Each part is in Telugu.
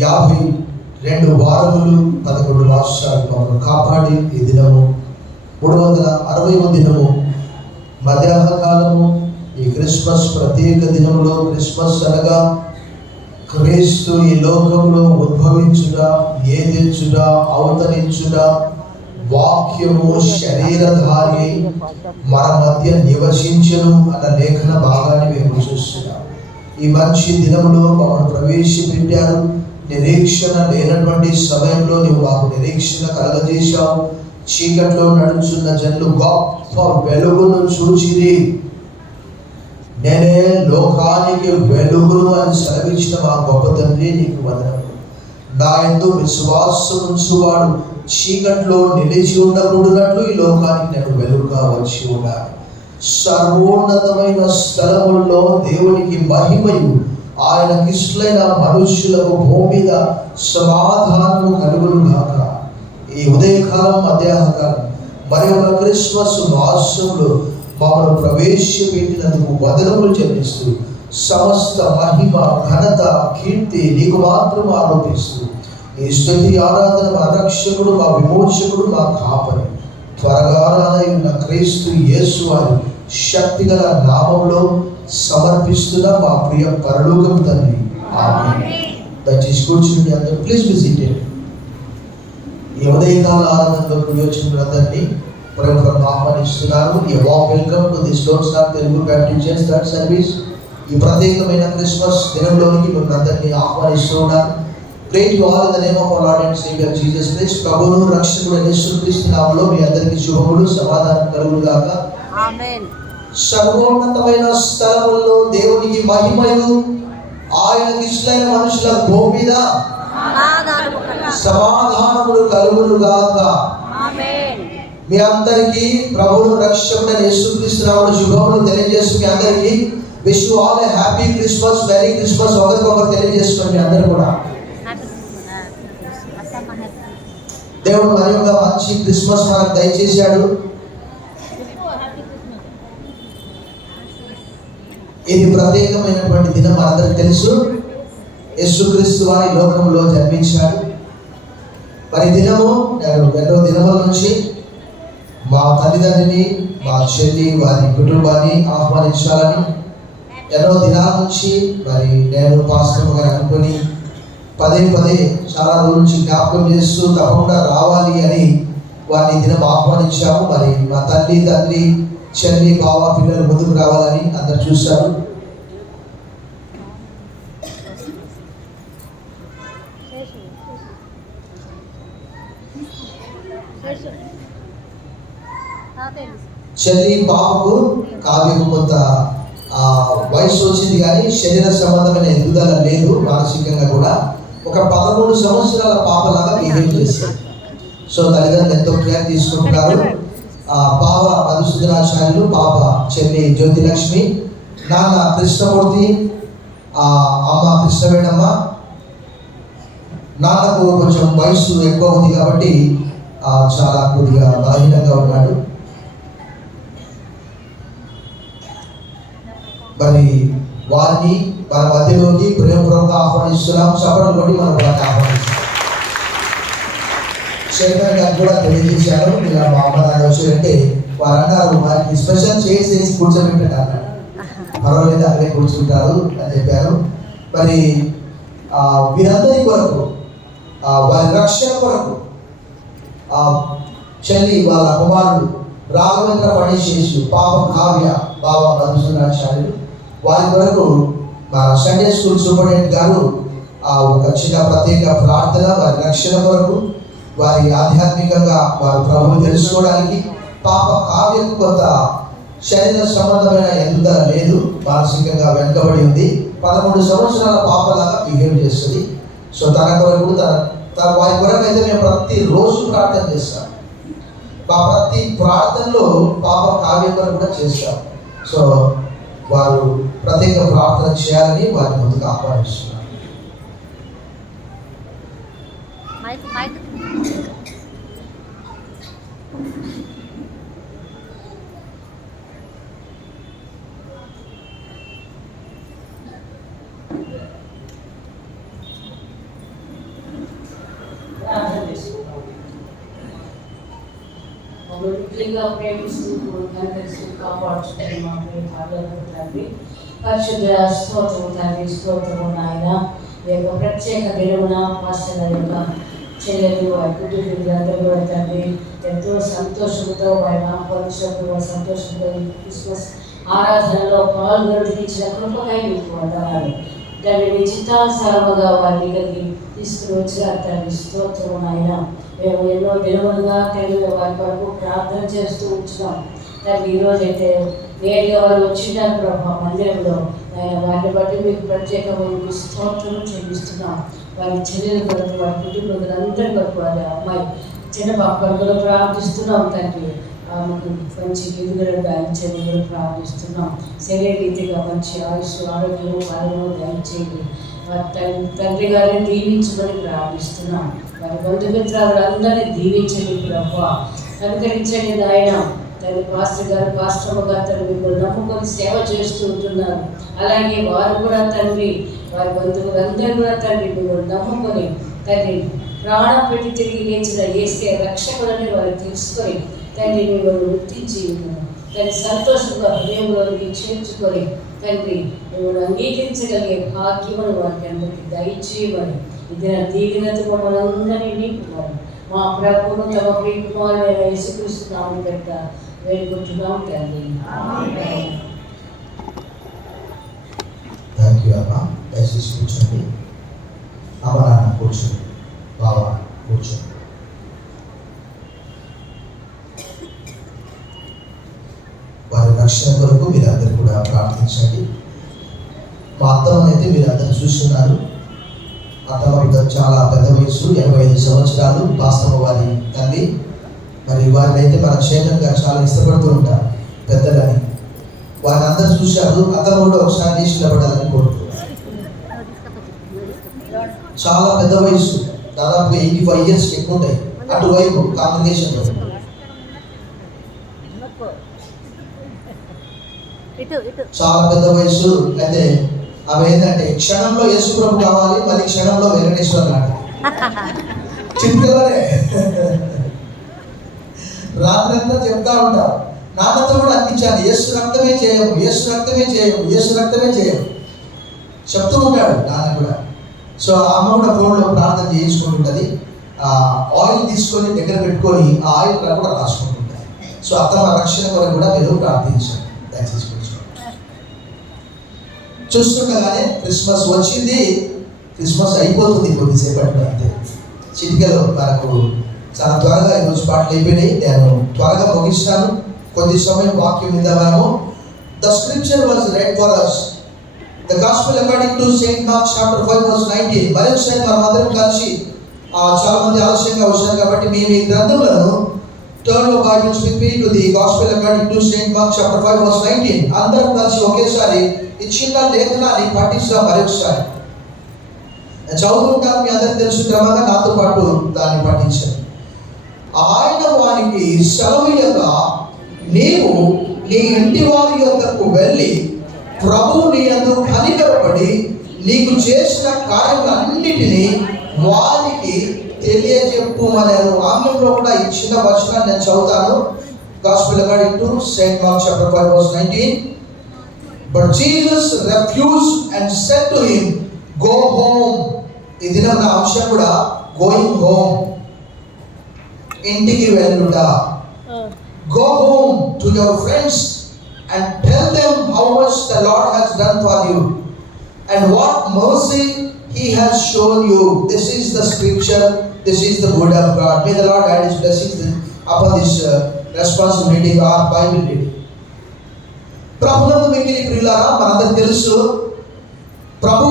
52 వారములు 11 మాసాలు మమ్మల్ని కాపాడి ఈ దినము 360వ దినము మధ్యాహ్న కాలము ఈ క్రిస్మస్ ప్రత్యేక దినములో, క్రిస్మస్ అనగా క్రీస్తు ఈ లోకంలో ఉద్భవించుట, ఏదించుట, అవతరించుట, వాక్యము శరీరధారి మన మధ్య నివసించను అన్న లేఖన భాగాన్ని మేము చూస్తున్నాం. ఈ మంచి దినములో మమ్మల్ని ప్రవేశపెట్టారు. నిరీక్షణ లేనటువంటి సమయంలో నువ్వు మాకు నిరీక్షణ కలగజేశావు. చీకట్లో నడుచున్న జనులు గొప్ప వెలుగును చూచిరి. నేనే లోకానికి వెలుగును అని సెలవిచ్చిన మా గొప్ప తండ్రి నీకు వందనములు. నా యందు విశ్వాసం ఉంచువాడు చీకట్లో నిలిచి ఉండకూడనట్లు ఈ లోకానికి నేను వెలుగుగా వచ్చి ఉన్నాను. సర్వోన్నతమైన స్థలముల్లో దేవునికి మహిమయు, ఆయనకి ఇష్టమైన మనుష్యులకు భూమి మీద సమాధానము కలుగును గాక. ఈ ఉదయకాలం, మధ్యాహ్నకాలం మరి ఒక క్రిస్మస్ మాసంలో మమ్మల్ని ప్రవేశపెట్టినందుకు వందనములు చెల్లిస్తూ సమస్త మహిమ, ఘనత, కీర్తి నీకు మాత్రం ఆరోపిస్తూ ఈ స్తుతి ఆరాధన మా రక్షకుడు, మా విమోచకుడు, మా కాపరి, త్వరగా రానయ్యున్న క్రీస్తు యేసు వారి శక్తిగల నామంలో సమర్పిస్తున్న మా ప్రియ పరలోకపు తండ్రి, ఆమేన్. దయచేసి కూర్చుని అందరూ ప్లీజ్ బి సీటెడ్. ఈ ఉదయకాల ఆరాధనలో ప్రయోజకులందరినీ ప్రభుత్వం ఆహ్వానిస్తున్నారు. Welcome to this don't stop Telugu Baptist church third service. ఈ ప్రత్యేకమైన క్రిస్మస్ దినంలోనికి మిమ్మల్ని అందరినీ ఆహ్వానిస్తూ ఉన్నారు. Great you all in the name of our Lord and Savior Jesus Christ. ప్రభువును రక్షకుడు యేసుక్రీస్తు నామములో మీ అందరికీ శుభములు, సమాధానం కలుగును గాక. ఆమేన్. సర్వోన్నతమైన స్థలముల్లో దేవునికి మహిమయు, ఆయనకి ఇష్టమైన మనుషుల భూమి మీద సమాధానములు కలుగును గాక. ఆమేన్. మీ అందరికీ ప్రభువును రక్షకుడు యేసుక్రీస్తు నామములో శుభములు తెలియజేస్తూ మీ అందరికీ wish you all a happy Christmas, merry Christmas ఒకరికొకరు తెలియజేసుకోండి. మీ అందరూ కూడా దేవుడు మరి ఒక మంచి క్రిస్మస్ మనకు దయచేశాడు. ఇది ప్రత్యేకమైనటువంటి దినం మనందరికి తెలుసు. యేసుక్రీస్తు వారి లోకంలో జన్మించాడు. మరి దినము నేను ఎన్నో దినముల నుంచి మా తల్లిదండ్రిని, మా చెల్లి, వారి కుటుంబాన్ని ఆహ్వానించాలని ఎన్నో దినాల నుంచి మరి నేను పాస్టర్ గారు అనుకుని పదే చాలా రోజుల నుంచి జ్ఞాపకం చేస్తూ తప్పకుండా రావాలి అని వారిని దినం ఆహ్వానించాము. మరి మా తల్లి, తండ్రి, చెల్లి, బావ, పిల్లలు ముందుకు రావాలని అందరు చూశారు. చెల్లి, బావకు, కావ్యకు కొంత వయసు వచ్చింది కానీ శరీర సంబంధమైన ఎదుగుదల లేదు. మానసికంగా కూడా ఒక 13 సంవత్సరాల పాపలాగా బిహేవ్ చేశారు. సో తల్లిదండ్రులు ఎంతో కేర్ తీసుకుంటున్నారు. బావ మధుసూదనాచార్యులు, పాప చెల్లి జ్యోతిలక్ష్మి, నాన్న కృష్ణమూర్తి, అమ్మ కృష్ణవేణమ్మ. నాన్నకు కొంచెం వయసు ఎక్కువ ఉంది కాబట్టి చాలా కొద్దిగా బలహీనంగా ఉన్నాడు. మరి వారిని మన మధ్యలోకి ప్రేమపూర్వకంగా ఆహ్వానిస్తున్నాం. చప్పట్లు కొట్టి మనం వారిని ఆహ్వానిస్తున్నాం. శేఖర్ గారు కూడా తెలియజేశారు, ఇలా మా అమ్మ నాన్న వచ్చారంటే వారు అన్నారు వారికి స్పెషల్ చేసి కూర్చోబెట్టారు. పర్వాలేదు అక్కడే కూర్చుంటారు అని చెప్పారు. మరి వీరందరి కొరకు, వారి రక్షణ కొరకు చెల్లి వాళ్ళ కుమారుడు రాఘవేంద్ర ఫణిశేషు, పాప కావ్య, బావ మధుసూదనాచార్యులు, వారి కొరకు మా సండే స్కూల్ సూపరింటెండెంట్ గారు ఒక చిన్న ప్రత్యేక ప్రార్థన, వారి రక్షణ కొరకు, వారి ఆధ్యాత్మికంగా వారి ప్రభువుని తెలుసుకోవడానికి. పాప కావ్యకు కొంత శరీర సంబంధమైన ఎదుగుదల లేదు, మానసికంగా వెనుకబడి ఉంది. 13 సంవత్సరాల పాపలాగా బిహేవ్ చేస్తుంది. సో తన కొరకు వారి కొరకు అయితే మేము ప్రతిరోజు ప్రార్థన చేస్తాం. మా ప్రతి ప్రార్థనలో పాప కావ్య కొరకు కూడా చేస్తాం. సో వారు ప్రత్యేక ప్రార్థన చేయాలని వారి ముందుకు ఆహ్వానిస్తున్నారు. మిగిలిగా ప్రేమిస్తూ కనికరిస్తూ కాపాడుచుంటారు మా ప్రేమ తండ్రి. పరిశుద్ధ స్తోత్రము తండ్రి, స్తోత్రము నాయన. ఈ యొక్క ప్రత్యేక దినమున పాస్టర్ గారి యొక్క చెల్లెలు వారి కుటుంబీకులందరూ కూడా తండ్రి ఎంతో సంతోషంతో వారిని ఆహ్వానించినప్పుడు వారి సంతోషంతో ఈ క్రిస్మస్ ఆరాధనలో పాల్గొనించిన కృపకై మీకు వందనాలు. దాన్ని మీ చిత్తానుసారముగా వారి దగ్గరికి తీసుకుని వచ్చిన తండ్రి, స్తోత్రము నాయన. మేము ఎన్నో దినములుగా తెలుగు వారి కొరకు ప్రార్థన చేస్తూ ఉంటున్నాం తండ్రి. ఈరోజైతే నేరుగా వారు వచ్చినారు ప్రభా మందిరంలో. వారిని బట్టి మీకు ప్రత్యేకమైన స్తోత్రం చెల్లిస్తున్నాం. వారి చెల్లెల కొరకు, వారి కుటుంబీకులందరి కొరకు, వారి అమ్మాయి చిన్న పాప కొరకు ప్రార్థిస్తున్నాం తండ్రి. ఆమెకు మంచి ఎదుగుదల దయచేయండి కూడా ప్రార్థిస్తున్నాం. శరీర రీతిగా మంచి ఆయుష్, ఆరోగ్యము, బలము దయచేయండి. వారి తండ్రి గారిని దీవించమని ప్రార్థిస్తున్నాం. వారి బంధుమిత్రులందరినీ దీవించండి ప్రభా, అనుకరించండి నాయన. తండ్రి పాస్టర్ గారు, పాస్టమ్మ గారు తండ్రి మిమ్మల్ని నమ్ముకొని సేవ చేస్తూ ఉంటున్నారు. అలాగే వారు కూడా తండ్రి, వారి బంధువులందరూ కూడా తండ్రి మిమ్మల్ని నమ్ముకొని తండ్రి ప్రాణం పెట్టి తిరిగి లేచిన యేసే రక్షకులని వారు తెలుసుకొని తండ్రి మిమ్మల్ని గుర్తించి తండ్రి సంతోషంగా హృదయంలోకి చేర్చుకొని తండ్రి మిమ్మల్ని అంగీకరించగలిగే భాగ్యమును వారికి అందరికీ దయచేయమని ఇది దీవెనతో మమ్మల్ని అందరినీ నింపుకోవాలి. మా ప్రభువును తమ ప్రియ కుమారుడైన యేసుక్రీస్తు నామమున పేరిట వేడుకుంటున్నాం తండ్రి. థ్యాంక్ యూ అమ్మ. దయచేసి కూర్చోండి. అమ్మ నాన్న కూర్చోండి, బావ కూర్చోండి. వారి రక్షణ కొరకు మీరందరూ కూడా ప్రార్థించండి. మా అత్తమ్మనైతే మీరందరూ చూస్తున్నారు. అత్తమ్మ చాలా పెద్ద వయసు, 85 సంవత్సరాలు, వాస్తవ వారి తల్లి. మరి వారిని అయితే మన క్షేత్రం గారు చాలా ఇష్టపడుతూ ఉంటారు పెద్దలని. వారిని అందరూ చూశారు. అతను కూడా ఒకసారి లేచి నిలబడాలని కోరుతున్నారు. చాలా పెద్ద వయసు, దాదాపు 85 ఇయర్స్ ఎక్కువ ఉంటాయి అటువైపు కాంగ్రిగేషన్లో. చాలా పెద్ద వయసు. అయితే అవి ఏంటంటే క్షణంలో యేసుప్రభు కావాలి, మళ్ళీ క్షణంలో వెంకటేశ్వర నాటి చిట్టులోనే రాత్రంతా చెప్తా ఉంటారు. నాన్నతో కూడా అనిపించాను, యేసు రక్తమే చేయము, యేసు రక్తమే చేయము, యేసు రక్తమే చేయము చెప్తూ ఉంటాడు నాన్న కూడా. సో అమ్మ కూడా ఫోన్లో ప్రార్థన చేయించుకుంటుంటుంది. ఆయిల్ తీసుకొని దగ్గర పెట్టుకొని ఆ ఆయిల్ కూడా రాసుకుంటుంటారు. సో అత్తమ్మ రక్షణ కొరకు కూడా మీరు ప్రార్థించండి దయచేసి. చూస్తుండగానే క్రిస్మస్ వచ్చింది, క్రిస్మస్ అయిపోతుంది కొద్దిసేపట్లో. అంతే చిటికలో మనకు చాలా త్వరగా ఈరోజు పాటలు అయిపోయినాయి. నేను త్వరగా ముగిస్తాను. కొద్ది సమయం వాక్యం విందాము. The scripture was red for us. The gospel according to Saint Mark chapter 5 verse 19. మరొకసారి మనం అందరం కలిసి, చాలా మంది ఆలస్యంగా వచ్చారు కాబట్టి మేము ఈ గ్రంథములను turn your Bibles with me to the gospel according to Saint Mark chapter 5 verse 19. అందరం కలిసి ఒకేసారి ఈ చిన్న లేఖనాన్ని పఠిస్తాం. మరొకసారి చదువుకుంటాను, మీ అందరికి తెలుసు. క్రమంగా నాతో పాటు దాన్ని పఠించాను. ఆయన వారికి సెలవీయగా, నీవు నీ ఇంటి వారి యొద్దకు వెళ్ళి ప్రభువు నీ యందు కనికరపడి నీకు చేసిన కార్యములన్నిటినీ వారికి తెలియజెప్పుమన్నారు. ఆంగ్లంలో కూడా ఈ చిన్న వచనాన్ని నేను చదువుతాను. Gospel according to Saint Mark chapter 5 verse 19. But Jesus refused and said to him, go home. ఈ దినం నా అంశం కూడా గోయింగ్ హోమ్, ఇంటికి వెళ్ళుట. Go home to your friends and tell them how much the Lord has done for you and what mercy He has shown you. This is the scripture. This is the word of God. May the Lord add His blessings upon this responsibility of our Bible reading. ప్రభునందు మిక్కిలి ప్రియులారా, మనందరికీ తెలుసు ప్రభు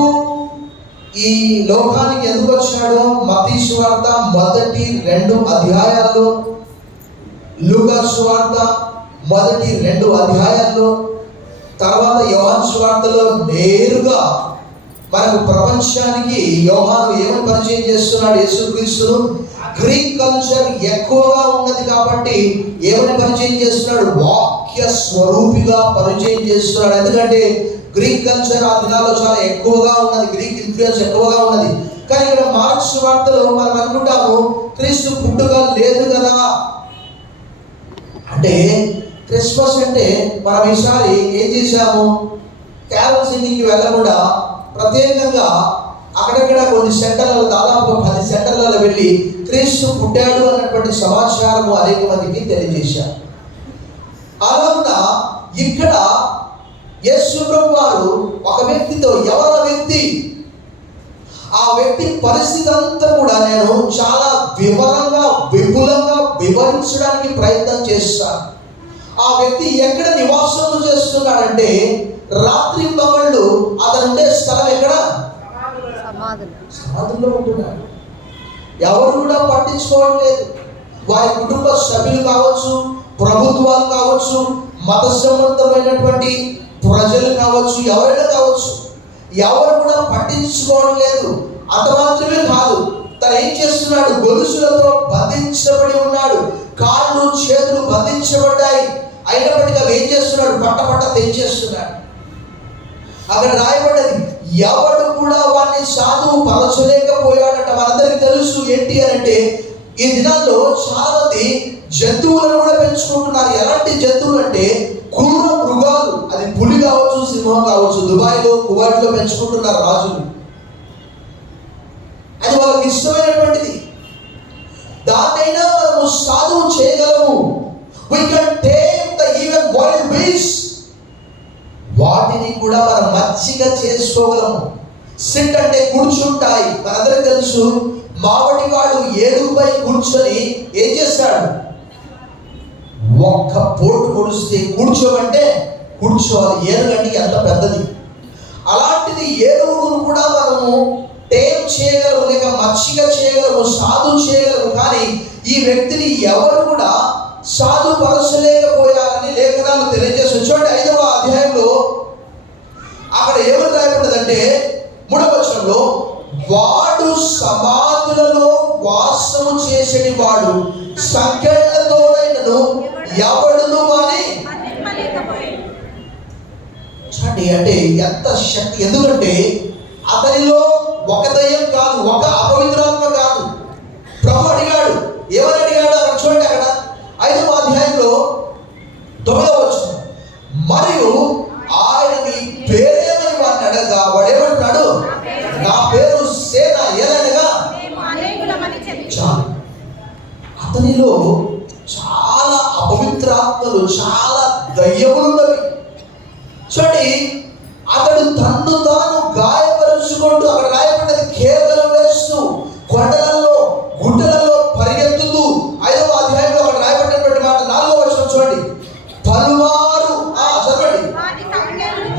ఈ లోకానికి ఎందుకు వచ్చాడో. మత్తయి సువార్త మొదటి 2 అధ్యాయాల్లో, లూకా సువార్త మొదటి 2 అధ్యాయాల్లో, తర్వాత యోహాను సువార్తలో నేరుగా మనకు ప్రపంచానికి యోహాను ఏమని పరిచయం చేస్తున్నాడు? యేసుక్రీస్తును. గ్రీక్ కల్చర్ ఎక్కువగా ఉన్నది కాబట్టి ఏమని పరిచయం చేస్తున్నాడు? వాక్య స్వరూపిగా పరిచయం చేస్తున్నాడు. ఎందుకంటే గ్రీక్ కల్చర్ ఆ దినాల్లో చాలా ఎక్కువగా ఉన్నది, గ్రీక్ ఇన్ఫ్లుయెన్స్ ఎక్కువగా ఉన్నది. కానీ ఇక్కడ మార్క్స్ వార్తలో మనం అనుకుంటాము క్రీస్తు పుట్టుక లేదు కదా. అంటే క్రిస్మస్ అంటే మనం ఈసారి ఏం చేశాము, క్యారల్ సింగింగ్కి వెళ్ళకుండా ప్రత్యేకంగా అక్కడక్కడ కొన్ని సెంటర్లలో, దాదాపు 10 సెంటర్లలో వెళ్ళి క్రీస్తు పుట్టాడు అన్నటువంటి సమాచారము అనేక మందికి తెలియజేశారు. అలాగున ఇక్కడ యేసు ప్రభు వారు ఒక వ్యక్తితో, ఎవరి వ్యక్తి, ఆ వ్యక్తి పరిస్థితి అంతా కూడా నేను చాలా వివరంగా విపులంగా వివరించడానికి ప్రయత్నం చేస్తాను. ఆ వ్యక్తి ఎక్కడ నివాసం చేస్తున్నాడంటే రాత్రి పగళ్ళు అతను ఉండే స్థలం ఎక్కడ, సమాధుల్లో ఉంటున్నాడు. ఎవరు కూడా పట్టించుకోవడం లేదు. వారి కుటుంబ సభ్యులు కావచ్చు, ప్రభుత్వాలు కావచ్చు, మత సంబంధమైనటువంటి ప్రజలు కావచ్చు, ఎవరైనా కావచ్చు, ఎవరు కూడా పట్టించుకోవడం లేదు. అంత మాత్రమే కాదు, తను ఏం చేస్తున్నాడు, గొలుసులతో బంధించబడి ఉన్నాడు, కాళ్ళు చేతులు బంధించబడ్డాయి. అయినప్పటికీ అవి ఏం చేస్తున్నాడు, పట్ట తెంచేస్తున్నాడు. అక్కడ రాయబడ్డది, ఎవడు కూడా వాడిని సాధువు పరచలేకపోయాడట. మనందరికీ తెలుసు ఏంటి అని అంటే, ఈ దినాల్లో చాలా మంది జంతువులను కూడా పెంచుకుంటున్నారు. ఎలాంటి జంతువులు అంటే క్రూర మృగాలు, అది పులి కావచ్చు, సింహం కావచ్చు. దుబాయ్లో, కువైట్లో పెంచుకుంటున్నారు రాజులు. అది వాళ్ళకి ఇష్టమైనటువంటిది. దాన్నైనా మనము సాధువు చేయగలము. We can tame the even wild beasts. వాటిని కూడా మనం మచ్చిగా చేసుకోగలము. సిట్ అంటే కూర్చుంటాయి. మనందరికీ తెలుసు, మావటివాడు ఏడుపై కూర్చొని ఏం చేస్తాడు, ఒక్క పోటు పొడిస్తే కూర్చోమంటే కూర్చోవాలి. ఏనుగంటికి ఎంత పెద్దది. అలాంటిది ఏనుగును కూడా మనము టేమ్ చేయగలము, లేక మచ్చిగా చేయగలము, సాధు చేయగలము. కానీ ఈ వ్యక్తిని ఎవరు కూడా సాధు పరచలేకపోయారని లేఖనాలు తెలియజేసి చూడండి. 5వ అధ్యాయంలో అక్కడ ఏమని రాయబడ్డదంటే 3వ వచనంలో, వాడు సమాధులలో వాసము చేసేటి వాడు సంకెళ్లతోనైనను ఎవడును అని చూడండి. అంటే ఎంత శక్తి. ఎందుకంటే అతనిలో ఒక దయ్యం కాదు, ఒక అపవిత్రాత్మ కాదు. ప్రభు అడిగాడు, ఏమని అడిగాడు అక్కడ చూడండి. అక్కడ 5వ అధ్యాయంలో 9వ వచనం, మరియు ఆయన మీ పేరేమని వాడిని అడగగా వాడేమంటున్నాడు, నా పేరు సేన ఏలనగా. చాలు. అతనిలో చాలా అపవిత్రాత్మలు, చాలా దయ్యములున్నవి. చూడండి, అతడు తన్ను తాను గాయపరుచుకుంటూ, అక్కడ రాయబడ్డది, కేకలు వేస్తూ, కొండలలో గుట్టలలో పరిగెత్తుతూ. 5వ అధ్యాయంలో అక్కడ రాయబడినటువంటి మాట 4వ వచనం చూడండి, పలువారు చదవండి,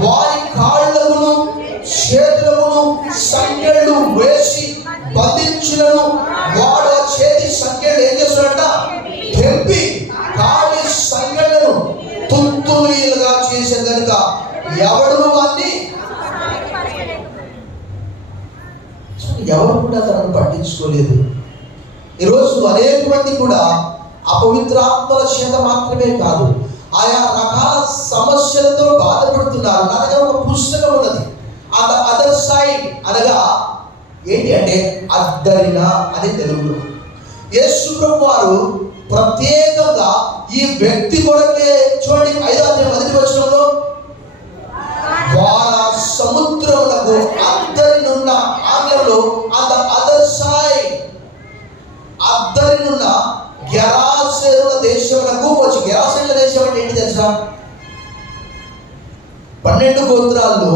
వారి కాళ్ళకును చేతులను సంకెళ్ళు వేసి బంధించులను. వాడు ఆ చేతి సంకెళ్ళు ఏం చేస్తున్నాడంట, తెంపి కాలి సంకెళ్ళను తుంతులుగా చేసే కనుక ఎవడు వాడిని, ఎవరు కూడా తనను పట్టించుకోలేదు. ఈరోజు అనేక మంది కూడా అపవిత్రాత్మల చేత మాత్రమే కాదు, ఆయా రకాల సమస్యలతో బాధపడుతున్నారు. నా దగ్గర ఒక పుస్తకం ఉన్నది, అదర్ సైడ్, అనగా ఏంటి అంటే అద్దరిన అని తెలుగులో. యేసు ప్రభు వారు ప్రత్యేకంగా ఈ వ్యక్తి కొరకే చూడండి 5వ అధ్యాయం 1వ వచనంలో, వార సముద్రములకు అద్దరినున్న, ఆంగ్లంలో అదర్ సైడ్, అద్దరినున్న గెరాసేనుల దేశములకు వచ్చి. గెరాసేనుల దేశం అంటే ఏంటి తెలుసా, 12 గోత్రాల్లో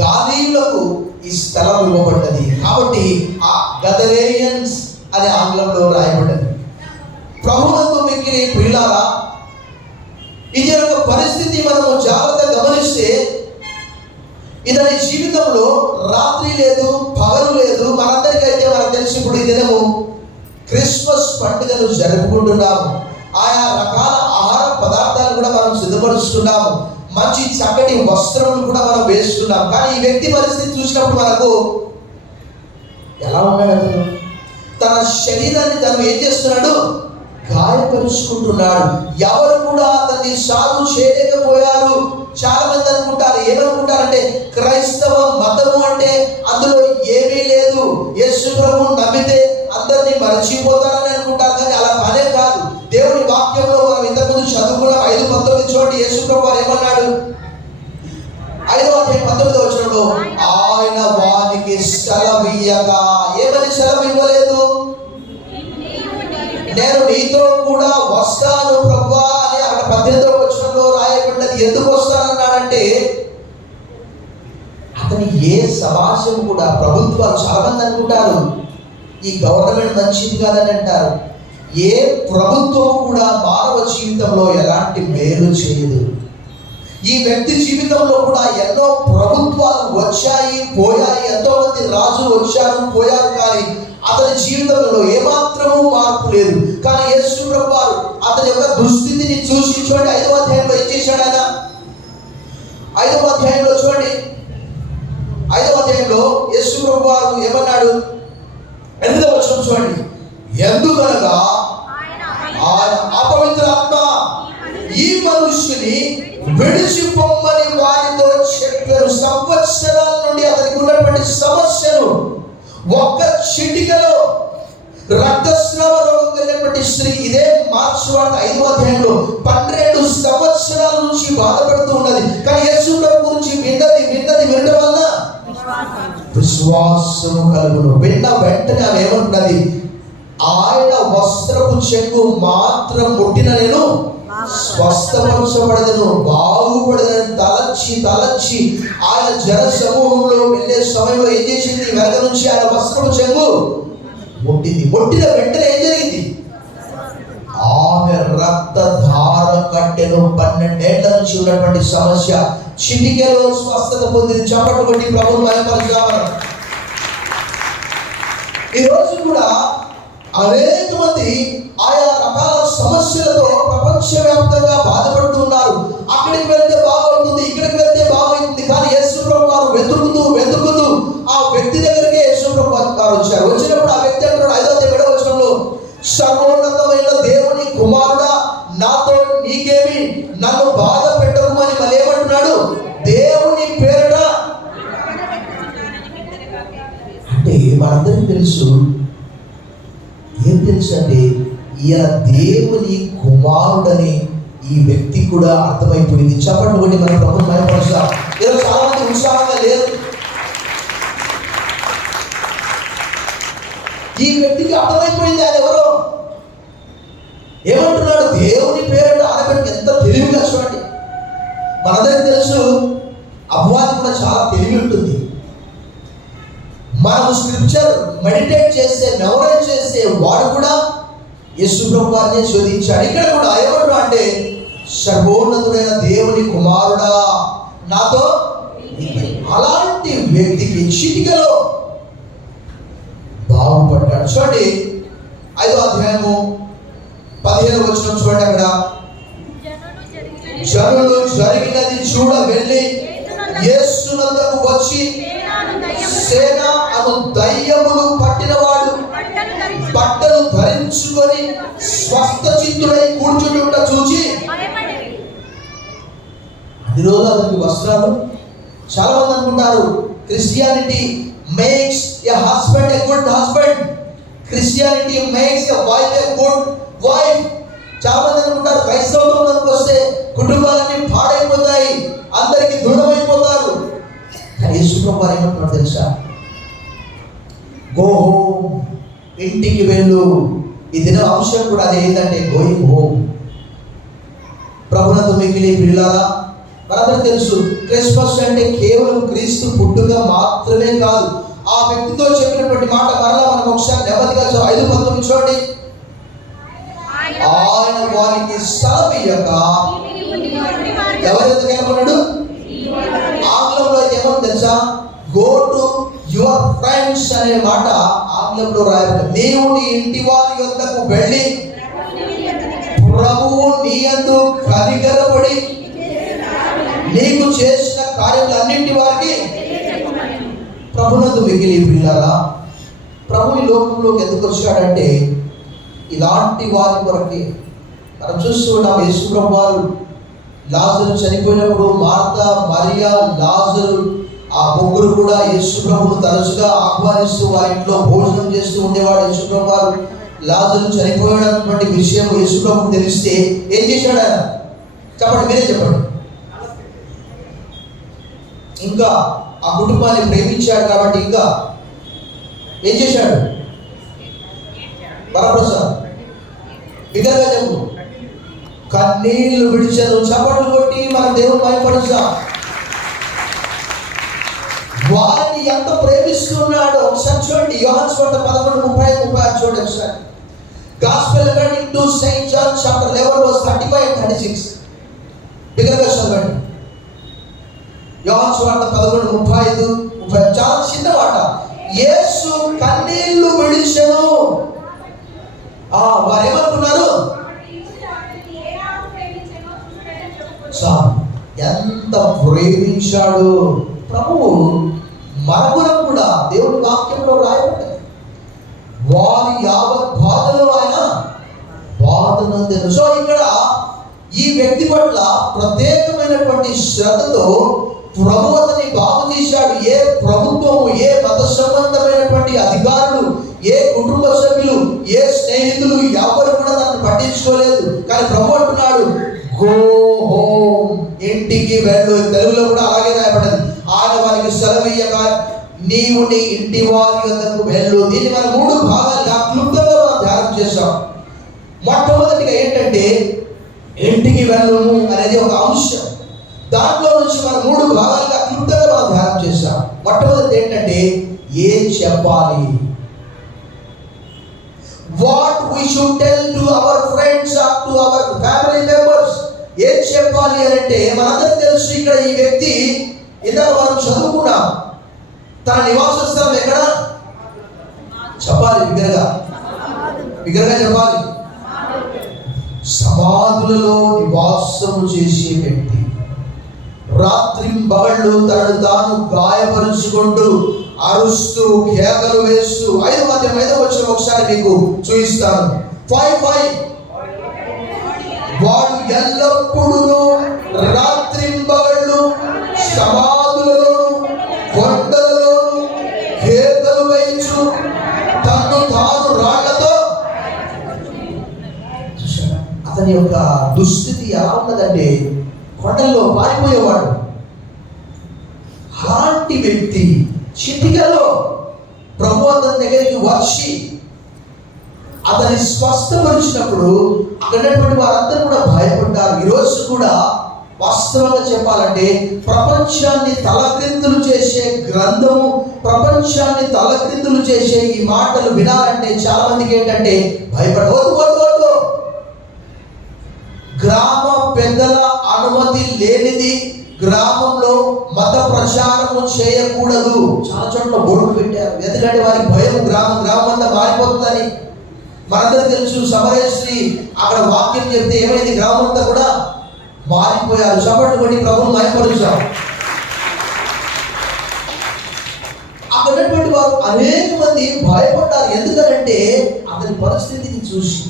గాదీయులకు ఈ స్థలం ఇవ్వబడ్డది. కాబట్టి ఆ గదరేయన్స్ అనే ఆంగ్లంలో రాయబడ్డది. ప్రభువునందు మిక్కిలి ప్రియులారా, ఇది ఒక పరిస్థితి మనము జాగ్రత్తగా గమనిస్తే, ఇతని జీవితంలో రాత్రి లేదు, పగలు లేదు. మనందరికైతే మనకు తెలిసి ఇప్పుడు ఈ దినము క్రిస్మస్ పండుగను జరుపుకుంటున్నాము. ఆయా రకాల ఆహార పదార్థాలు కూడా మనం సిద్ధపరుస్తున్నాము. మంచి చక్కటి వస్త్రములు కూడా మనం వేస్తున్నాం. కానీ ఈ వ్యక్తి పరిస్థితి చూసినప్పుడు మనకు ఎలా ఉన్నాడు, అతను తన శరీరాన్ని తను ఏం చేస్తున్నాడు, గాయపరుచుకుంటున్నాడు. ఎవరు కూడా అతన్ని సాధు చేయలేకపోయారు. చాలా మంది అనుకుంటారు, ఏమనుకుంటారంటే క్రైస్తవ మతము అంటే అందులో ఏమీ లేదు, యేసు ప్రభువును నమ్మితే అందరినీ మరచిపోతారని అనుకుంటారు. కానీ అలా పనే కాదు. దేవుని వాక్యంలో మనం ఇంతకుముందు సెలవియ్యక, ఏమని సెలవు ఇవ్వలేదు? నేను నీతో కూడా వస్తాను ప్రభువా అని అక్కడ 18వ వచనంలో రాయబడినది. ఎందుకు వస్తానన్నాడంటే, అతని ఏ సమాజం కూడా, ప్రభుత్వాలు చాలా మంది అనుకుంటారు ఈ గవర్నమెంట్ మంచిది కాదని అంటారు. ఏ ప్రభుత్వం కూడా మానవ జీవితంలో ఎలాంటి మేలు చేయదు. ఈ వ్యక్తి జీవితంలో కూడా ఎన్నో ప్రభుత్వాలు వచ్చాయి పోయాయి, ఎంతో మంది రాజులు వచ్చారు పోయారు, కానీ అతని జీవితంలో ఏమాత్రము మార్పు లేదు. కానీ యేసు ప్రభువారు అతని యొక్క దుస్థితిని చూసి చూడండి, 5వ అధ్యాయంలో ఏం చేశాడు ఆయన? 5వ అధ్యాయంలో చూడండి, 5వ అధ్యాయంలో యేసు ప్రభువారు ఏమన్నాడు? 8వ వచనం చూడండి. ఎందుకనగా ఆయన అపవిత్రాత్మ ఈ మనుష్యుని విడిచిపోమ్మని వారితో చెప్పారు. సంవత్సరాల నుండి అతనికి ఉన్నటువంటి సమస్యను ఒక్క చిటికలో రక్తస్రావ రోగం కలిగినటువంటి స్త్రీ, ఇదే మార్క్స్ వార్త 5వ అధ్యాయంలో 12 సంవత్సరాల నుంచి బాధపడుతూ ఉన్నది. కానీ యేసు ప్రభు గురించి వినడం వల్ల విశ్వాసము కలుగును. విన్న వెంటనే ఆమె ఏమంటున్నది? ఆయన వస్త్రపు చెంగు మాత్రం ముట్టిన నేను స్వస్థపరచబడదను, బాగుపడదని తలచి ఆయన జన సమూహంలో వెళ్ళే సమయంలో ఏం చేసింది? వెనక నుంచి ఆయన వస్త్రపు చెంగు ముట్టింది. ముట్టిన వెంటనే ఏం జరిగింది? ఆమె రక్తధార కట్టెను. 12 ఏళ్ల నుంచి ఉన్నటువంటి సమస్య చిటికెలో స్వస్థత పొందింది. చప్పట్లు కొట్టి ప్రభువును మహిమపరచుదాం. ఈ రోజు కూడా అనేక మంది ఆయా రకాల సమస్యలతో ప్రపంచవ్యాప్తంగా బాధపడుతున్నారు. అక్కడికి వెళ్తే బాగవుతుంది, ఇక్కడికి వెళ్తే బాగవుతుంది, కానీ యేసు ప్రభు వారు వెతుకుతూ ఆ వ్యక్తి దగ్గరికి యేసు ప్రభు వారు వచ్చారు. వచ్చినప్పుడు ఆ వ్యక్తి అంటాడు 5వ అధ్యాయం 7వ వచనంలో, సర్వోన్నతమైన దేవుని కుమారుడా, నాతో నీకేమి, నన్ను బాధ పెట్టకుమని మళ్ళీ ఏమంటున్నాడు? దేవుని పేరట. అంటే మనందరికీ తెలుసు, ఏం తెలుసు అంటే ఈయన దేవుని కుమారుడని ఈ వ్యక్తి కూడా అర్థమైపోయింది. చెప్పండి కొట్టి మన ప్రభుత్వం భయపరుస్తాం. ఈరోజు చాలా మంది ఉత్సాహంగా లేరు. ఈ వ్యక్తికి అర్థమైపోయింది ఆయన ఎవరో. ఏమంటున్నాడు? దేవుని పేరట అనబెట్టి. ఎంత తెలివిగా చూడండి. మనందరికీ తెలుసు అపవాది కూడా చాలా తెలివి ఉంటుంది. మనం స్క్రిప్చర్ మెడిటేట్ చేస్తే, మెమరైజ్ చేస్తే వాడు కూడా యేసు ప్రభు వారిని శోధించాడు. ఇక్కడ కూడా ఏమంటాడు అంటే, సర్వోన్నతుడైన దేవుని కుమారుడా నాతో. అలాంటి వ్యక్తికి చిటికలో బాగుపడ్డాడు. చూడండి 5వ అధ్యాయము 15వ వచనం చూడండి. అక్కడ జనులు జరిగినది చూడ వెళ్ళి యేసునందుకు వచ్చి, సేన అను దయ్యములు పట్టినవాడు బట్టలు ధరించుకొని స్వస్థ చిత్తుడై కూర్చుంట చూచి, అన్ని రోజులు అతనికి వస్త్రాలు. చాలా మంది అనుకుంటారు Christianity makes a husband a good husband, Christianity makes a wife a good wife. చాలా మంది అనుకుంటారు క్రైస్తవంలోకి వస్తే కుటుంబాలన్నీ పాడైపోతాయి, అందరికి దూరం అయిపోతారు. యేసు ప్రభు వారు ఏమంటున్నారు తెలుసా? గో హోమ్, ఇంటికి వెళ్ళు. ఈ దిన అంశం కూడా అది ఏంటంటే గోయింగ్ హోమ్. ప్రభునందు మిగిలి పిల్లారా, మనందరికీ తెలుసు క్రిస్మస్ అంటే కేవలం క్రీస్తు పుట్టుక మాత్రమే కాదు. ఆ వ్యక్తితో చెప్పినటువంటి మాట మరలా మనం ఒకసారి నెమ్మదిగా 5:19 చూడండి. ఆయన వారికి సెలవియ్యక, ఎవరైతే ఏమన్నాడు? ఆంగ్లంలో ఏమన్నా తెలుసా? గో టు యువర్ ఫ్రెండ్స్ అనే మాట ఆంగ్లంలో రాయబడింది. దేవుని ఇంటి వారి యొద్దకు వెళ్ళి ప్రభువు నీ యందు కనికరపడి నీకు చేసిన కార్యములన్నింటి వారికి. ప్రభునందు మిగిలి పిల్లారా, ప్రభు ఈ లోకంలోకి ఎందుకు వచ్చాడంటే ఇలాంటి వారి కొరకే. మనం చూస్తూ ఉన్నాం యేసు ప్రభు వారు లాజరు చనిపోయినప్పుడు మార్తా, మరియా, లాజరు ఆ ముగ్గురు కూడా యేసు ప్రభువును తరచుగా ఆహ్వానిస్తూ వారి ఇంట్లో భోజనం చేస్తూ ఉండేవాడు. యేసు ప్రభు వారు లాజరు చనిపోయినటువంటి విషయం యేసు ప్రభువుకు తెలిస్తే ఏం చేశాడు ఆయన? చెప్పండి, మీరే చెప్పండి. ఇంకా ఆ కుటుంబాన్ని ప్రేమించాడు కాబట్టి ఇంకా ఏం చేశాడు? వరప్రసాద్ బిగ్గరగా చెప్పు. కన్నీళ్లు విడిచాను. చప్పట్లు కొట్టి మన దేవుడు భయపడుచా. వారిని ఎంత ప్రేమిస్తున్నాడో ఒకసారి చూడండి. యోహాను సువార్త 11:30-36 చూడండి ఒకసారి. Gospel according to Saint John chapter 11 verse 35 and 36. బిగ్గరగా చదవండి. యోహాను సువార్త 11:35-36 చాలా చిన్న మాట. యేసు కన్నీళ్లు విడిచెను. వారు ఏమనుకున్నారు? ఎంత ప్రేమించాడు ప్రభువు. మరగున కూడా దేవుని వాక్యంలో రాయబడింది, వారి యావత్ బాధలు ఆయన బాధనందెను. సో ఇక్కడ ఈ వ్యక్తి పట్ల ప్రత్యేకమైనటువంటి శ్రద్ధతో ప్రభు అతన్ని బాగు చేశాడు. ఏ ప్రభుత్వము, ఏ మత సంబంధమైనటువంటి అధికారులు, ఏ కుటుంబ సభ్యులు, ఏ స్నేహితులు ఎవరు కూడా తనను పట్టించుకోలేదు. కానీ ప్రభు అంటున్నాడు, గో హోమ్, ఇంటికి వెళ్ళు. తెలుగులో కూడా అలాగే రాయబడింది. ఆయన వారికి సెలవీయగా నీవు నీ ఇంటి వారి వద్దకు వెళ్ళు. దీన్ని మనం 3 భాగాలుగా క్లుప్తంగా మనం ధ్యానం చేశాం. మొట్టమొదటిగా ఏంటంటే ఇంటికి వెళ్ళము అనేది ఒక అంశం. దాంట్లో నుంచి మనం 3 భాగాలుగా క్లుప్తంగా మనం ధ్యానం చేశాం. మొట్టమొదటి ఏంటంటే ఏం చెప్పాలి, what we should tell to our friends or to our family members. ఏం చెప్పాలి అని అంటే మనందరికీ తెలుసు. ఇక్కడ ఈ వ్యక్తి ఇందాక మనం చదువుకున్నాం, తన నివాస స్థలం ఎక్కడ? చెప్పాలి బిగ్గరగా చెప్పాలి. సమాధులలో నివాసము చేసే వ్యక్తి. రాత్రింబగళ్ళు తనను తాను గాయపరుచుకుంటూ అరుస్తూ కేకలు వేస్తూ 5 వచ్చిన ఒకసారి మీకు చూపిస్తాను. 5 వాడు ఎల్లప్పుడూ రాత్రింబగళ్ళు సమాధులలోను కొండలలోను కేకలు వేయించు తను తాను రాళ్లతో. అతని యొక్క దుస్థితి ఎలా ఉన్నదంటే కొండల్లో పారిపోయేవాడు. అలాంటి వ్యక్తి చిటికలో ప్రభు అతని దగ్గరికి వచ్చి అతన్ని స్వస్థపరిచినప్పుడు అక్కడటువంటి వారందరూ కూడా భయపడ్డారు. ఈరోజు కూడా వాస్తవంగా చెప్పాలంటే ప్రపంచాన్ని తలక్రిందులు చేసే గ్రంథము, ప్రపంచాన్ని తలక్రిందులు చేసే ఈ మాటలు వినాలంటే చాలా మందికి ఏంటంటే భయపడవద్దు. గ్రామ పెద్దల అనుమతి లేనిది గ్రామంలో మత ప్రచారము చేయకూడదు. చాలా చోట్ల బోర్డు పెట్టారు. ఎందుకంటే వారికి భయం, గ్రామం అంతా మారిపోతుందని. మనందరికీ తెలుసు, సమరేశ్వరి అక్కడ వాక్యం చెప్తే ఏమైంది? గ్రామం అంతా కూడా మారిపోయారు. చప్పట్లు కొట్టి ప్రభువును మహిమపరుచాం. అక్కడటువంటి వారు అనేక మంది భయపడ్డారు. ఎందుకంటే అతని పరిస్థితిని చూసి.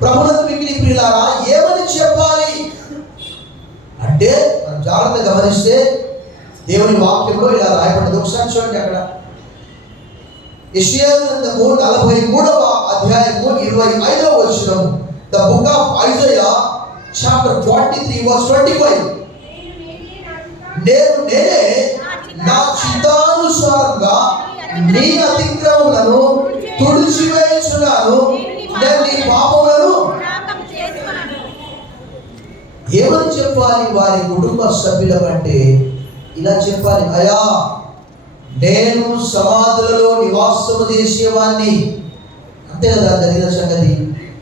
ప్రభువునందు మిక్కిలి ప్రియులారా, ఏమని చెప్పాలి అంటే మనం జాగ్రత్తగా గమనిస్తే దేవుని వాక్యంలో ఇలా రాయబడింది. ఒకసారి చూడండి. అక్కడ యెషయా గ్రంథము 43వ అధ్యాయము 25వ వచనం. The book of Isaiah chapter 43 verse 25. నేనే నా చిత్తానుసారంగా నీ అతిక్రమములను తుడిచివేయుచున్నాను, నేను నీ పాపములను. ఏమని చెప్పాలి వారి కుటుంబ సభ్యుల కంటే? ఇలా చెప్పాలి, అయా నేను సమాధులలో నివాసము చేసేవాడిని. అంతే కదా జరిగిన సంగతి.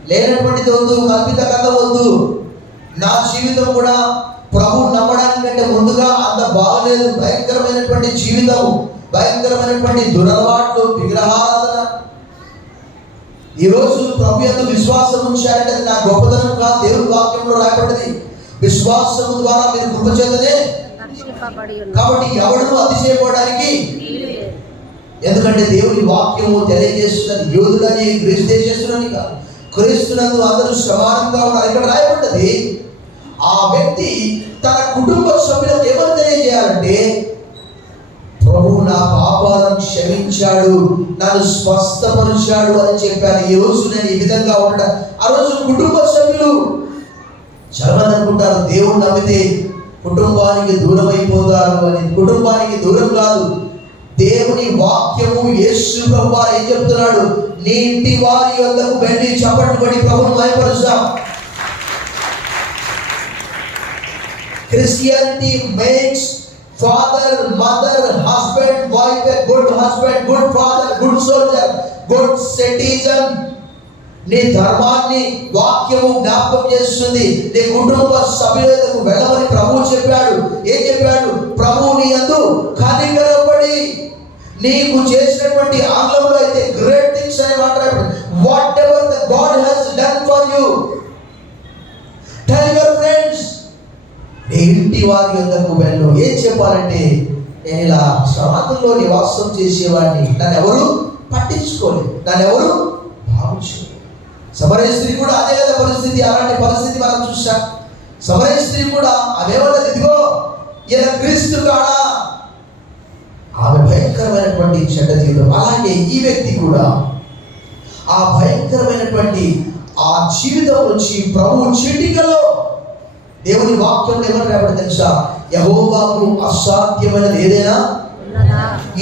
లేనటువంటిది వద్దు, కల్పిత కథ వద్దు. నా జీవితం కూడా ప్రభు నమ్మడానికంటే ముందుగా అంత బాగలేదు. భయంకరమైనటువంటి జీవితం, భయంకరమైనటువంటి దురలవాట్లు, విగ్రహారాధన. ఈరోజు ప్రభు యందు విశ్వాసం ఉంచారంటే నా గొప్పతనం కాదు. దేవుని వాక్యంలో రాయబడింది, విశ్వాసము ద్వారా మీరు కృప చేతనే. కాబట్టి ఎవడు అతిశయపడడానికి. ఎందుకంటే దేవుని వాక్యము తెలియజేస్తున్నది యోధులని, క్రీస్తు దేశస్తులని కాదు, క్రీస్తునందు అందరూ సమానంగా ఉన్నారు. ఇక్కడ రాయబడ్డది. ఆ వ్యక్తి తన కుటుంబ సభ్యులకు ఏమని తెలియజేయాలంటే, ప్రభువు నా పాపాలను క్షమించాడు, నన్ను స్వస్థపరిచాడు అని చెప్పాను. ఈ రోజు నేను ఈ విధంగా ఉండడం. ఆ రోజు కుటుంబ సభ్యులు చాలా మంది అనుకుంటారు దేవుడు నమ్మితే కుటుంబానికి దూరం అయిపోతారు అని. కుటుంబానికి దూరం కాదు, దేవుని వాక్యము యేసు ప్రభువు ఏం చెప్తున్నాడు? నీ ఇంటి వారి యొద్దకు వెళ్ళి చప్పట్లు పడి ప్రభువును మహిమపరుస్తాం. Christianity makes father, mother, husband, wife a good husband, good father, good soldier, good citizen. నీ ధర్మాన్ని వాక్యము జ్ఞాపకం చేస్తుంది. నీ కుటుంబ సభ్యులకు వెళ్ళమని ప్రభువు చెప్పాడు. ఏం చెప్పాడు? ప్రభువు నీ యందు కనికరపడి నీకు చేసినటువంటి, ఆంగ్లంలో అయితే గ్రేట్ థింగ్స్ అని మాట్లాడాడు. What ever the God has done for you, tell your friends. నీ ఇంటి వారి యొద్దకు వెళ్ళు. ఏం చెప్పాలంటే, నేను ఇలా సమాజంలో నివాసం చేసేవాడిని, నన్ను ఎవరు పట్టించుకోలేదు, నన్ను ఎవరు బాగు చేయలేదు. సమరయ స్త్రీ కూడా అదే కదా పరిస్థితి. అలాంటి పరిస్థితి మనం చూసాం. సమరయ స్త్రీ కూడా అదేమన్నది, ఇదిగో ఈయన క్రీస్తు కాడా. ఆమె భయంకరమైనటువంటి చెడ్డ జీవితం. అలాగే ఈ వ్యక్తి కూడా ఆ భయంకరమైనటువంటి ఆ జీవితం నుంచి ప్రభు చిటికలో, దేవుని వాక్యంలో ఏమని రాబడి తెలుసా? యెహోవాకు అసాధ్యమైనది ఏదైనా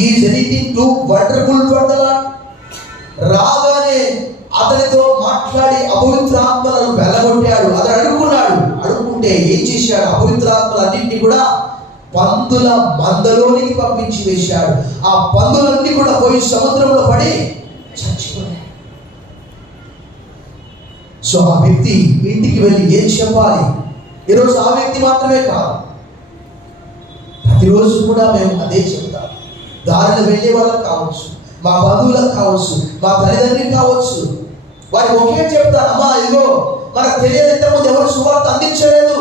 is anything too wonderful for the lord. రాగానే అతనితో మాట్లాడి అపవిత్రాత్మలను వెళ్ళగొట్టాడు. అతను అడుక్కుంటే ఏం చేశాడు? అపవిత్రాత్మలన్నింటినీ కూడా పందుల మందలోనికి పంపించి వేశాడు. ఆ పందులన్నీ కూడా పోయి సముద్రంలో పడి చచ్చిపోయాయి. సో ఆ వ్యక్తి ఇంటికి వెళ్ళి ఏం చెప్పాలి? ఈరోజు ఆ వ్యక్తి మాత్రమే కాదు, ప్రతిరోజు కూడా మేము అదే చెప్తాం. దారిలో వెళ్ళే వాళ్ళకి కావచ్చు, మా బంధువులకు కావచ్చు, మా తల్లిదండ్రులకు కావచ్చు, వారికి ఒకే చెప్తాను, అమ్మా ఇదిగో మనకు తెలియదు, ఇంతకుముందు ఎవరు సువార్త అందించలేదు,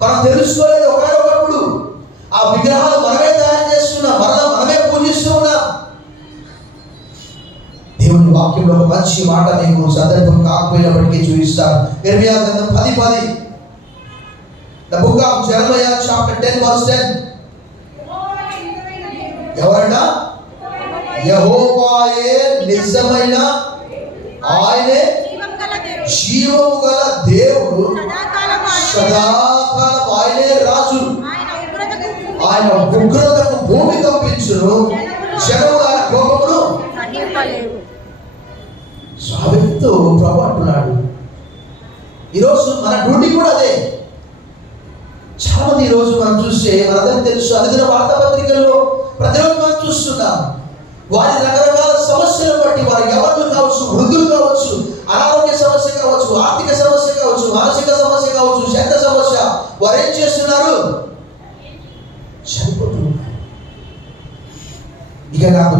మనం తెలుసుకోలేదు. ఒకప్పుడు ఆ విగ్రహాలు మనమే తయారు చేస్తున్నాం, మనమే పూజిస్తూ ఉన్నాం. దేవుని వాక్యంలో ఒక మంచి మాట మీకు సందర్భం కాకపోయినప్పటికీ చూపిస్తాను. ఇర్మియా గ్రంథం 10:10. The book of Jeremiah chapter 10 verse 10. ఎవరన్నా? యెహోవాయే నిజమైన, ఆయనే జీవము గల దేవుడు, సదాకాలం ఆయనే రాజు. ఆయన ఉగ్రతకు భూమి కంపించును, జనముల కోపమును. స్వామితో ప్రభు అంటున్నాడు. ఈరోజు మన డ్యూటీ కూడా అదే. చాలా మంది ఈరోజు మనం చూస్తే, మనందరికీ తెలుసు, అనుదిన వార్తాపత్రికల్లో ప్రతిరోజు మనం చూస్తున్నాం, వారి రకరకాల సమస్యలను బట్టి, వారి యవనులు కావచ్చు, వృద్ధులు కావచ్చు, అనారోగ్య సమస్య కావచ్చు, ఆర్థిక సమస్య కావచ్చు, మానసిక సమస్య కావచ్చు, శక్త సమస్య, వారు ఏం చేస్తున్నారు? చనిపోతున్నారు. ఇక కాదు,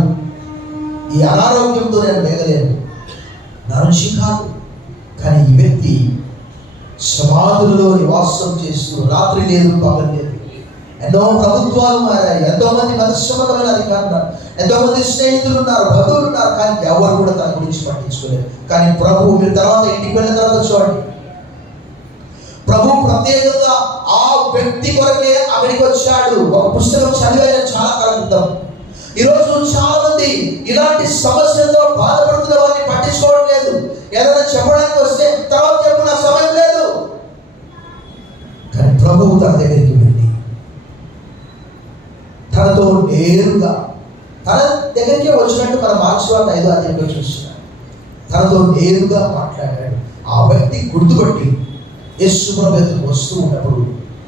ఈ అనారోగ్యంతో నేను వేగలేను, నా నుంచి కాదు. కానీ ఈ వ్యక్తి సమాధుల్లో నివాసం చేస్తూ, రాత్రి లేదు పగలు లేదు, ఎన్నో ప్రభుత్వాలు మారాయి, ఎంతో మంది మతసంబంధమైన అధికారులు ఉన్నారు, ఎంతో మంది స్నేహితులు ఉన్నారు, బంధువులు ఉన్నారు, కానీ ఎవరు కూడా తన గురించి పట్టించుకోలేదు. కానీ ప్రభు, మీరు తర్వాత ఇంటికి వెళ్ళిన తర్వాత చూడండి, ప్రభు ప్రత్యేకంగా ఆ వ్యక్తి కొరకే అక్కడికి వచ్చాడు. ఒక పుస్తకం చదివాను చాలా కాలం క్రితం. ఈరోజు చాలా మంది ఇలాంటి సమస్యలతో బాధపడుతున్న వారిని పట్టించుకోవడం లేదు. ఏదైనా చెప్పడానికి వస్తే తర్వాత చెప్పు, నాకు సమయం లేదు. కానీ ప్రభువు తన దగ్గరికి వెళ్ళి తనతో నేరుగా, తన దగ్గరికి వచ్చినట్టు మన మార్క్స్ 5:5 చూస్తున్నాం, తనతో నేరుగా మాట్లాడాడు. ఆ వ్యక్తి గుర్తుపట్టి యేసు ప్రభు ఎదురుకు వస్తూ ఉన్నప్పుడు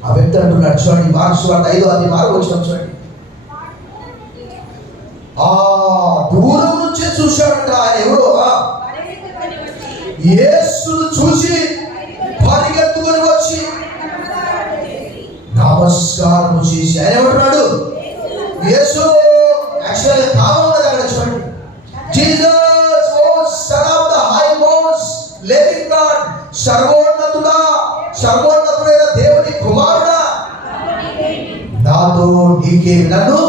ఆ వ్యక్తి అంటున్నాడు, చూడండి మార్క్స్ 5:6 వచ్చిన చూడండి, ఆ దూరం నుంచే చూశాడట ఆయన. ఎవరో యేసును చూసి పరిగెత్తుకొని వచ్చి నమస్కారం చేసి, ఆయన ఏమంటున్నాడు? యేసు యాక్చువల్గా కాలం ఉన్నది అక్కడ చూడండి, Jesus O son of the high most living God, సర్వోన్నతుడైన దేవుని కుమారుడా, నాతో నీకే, నన్ను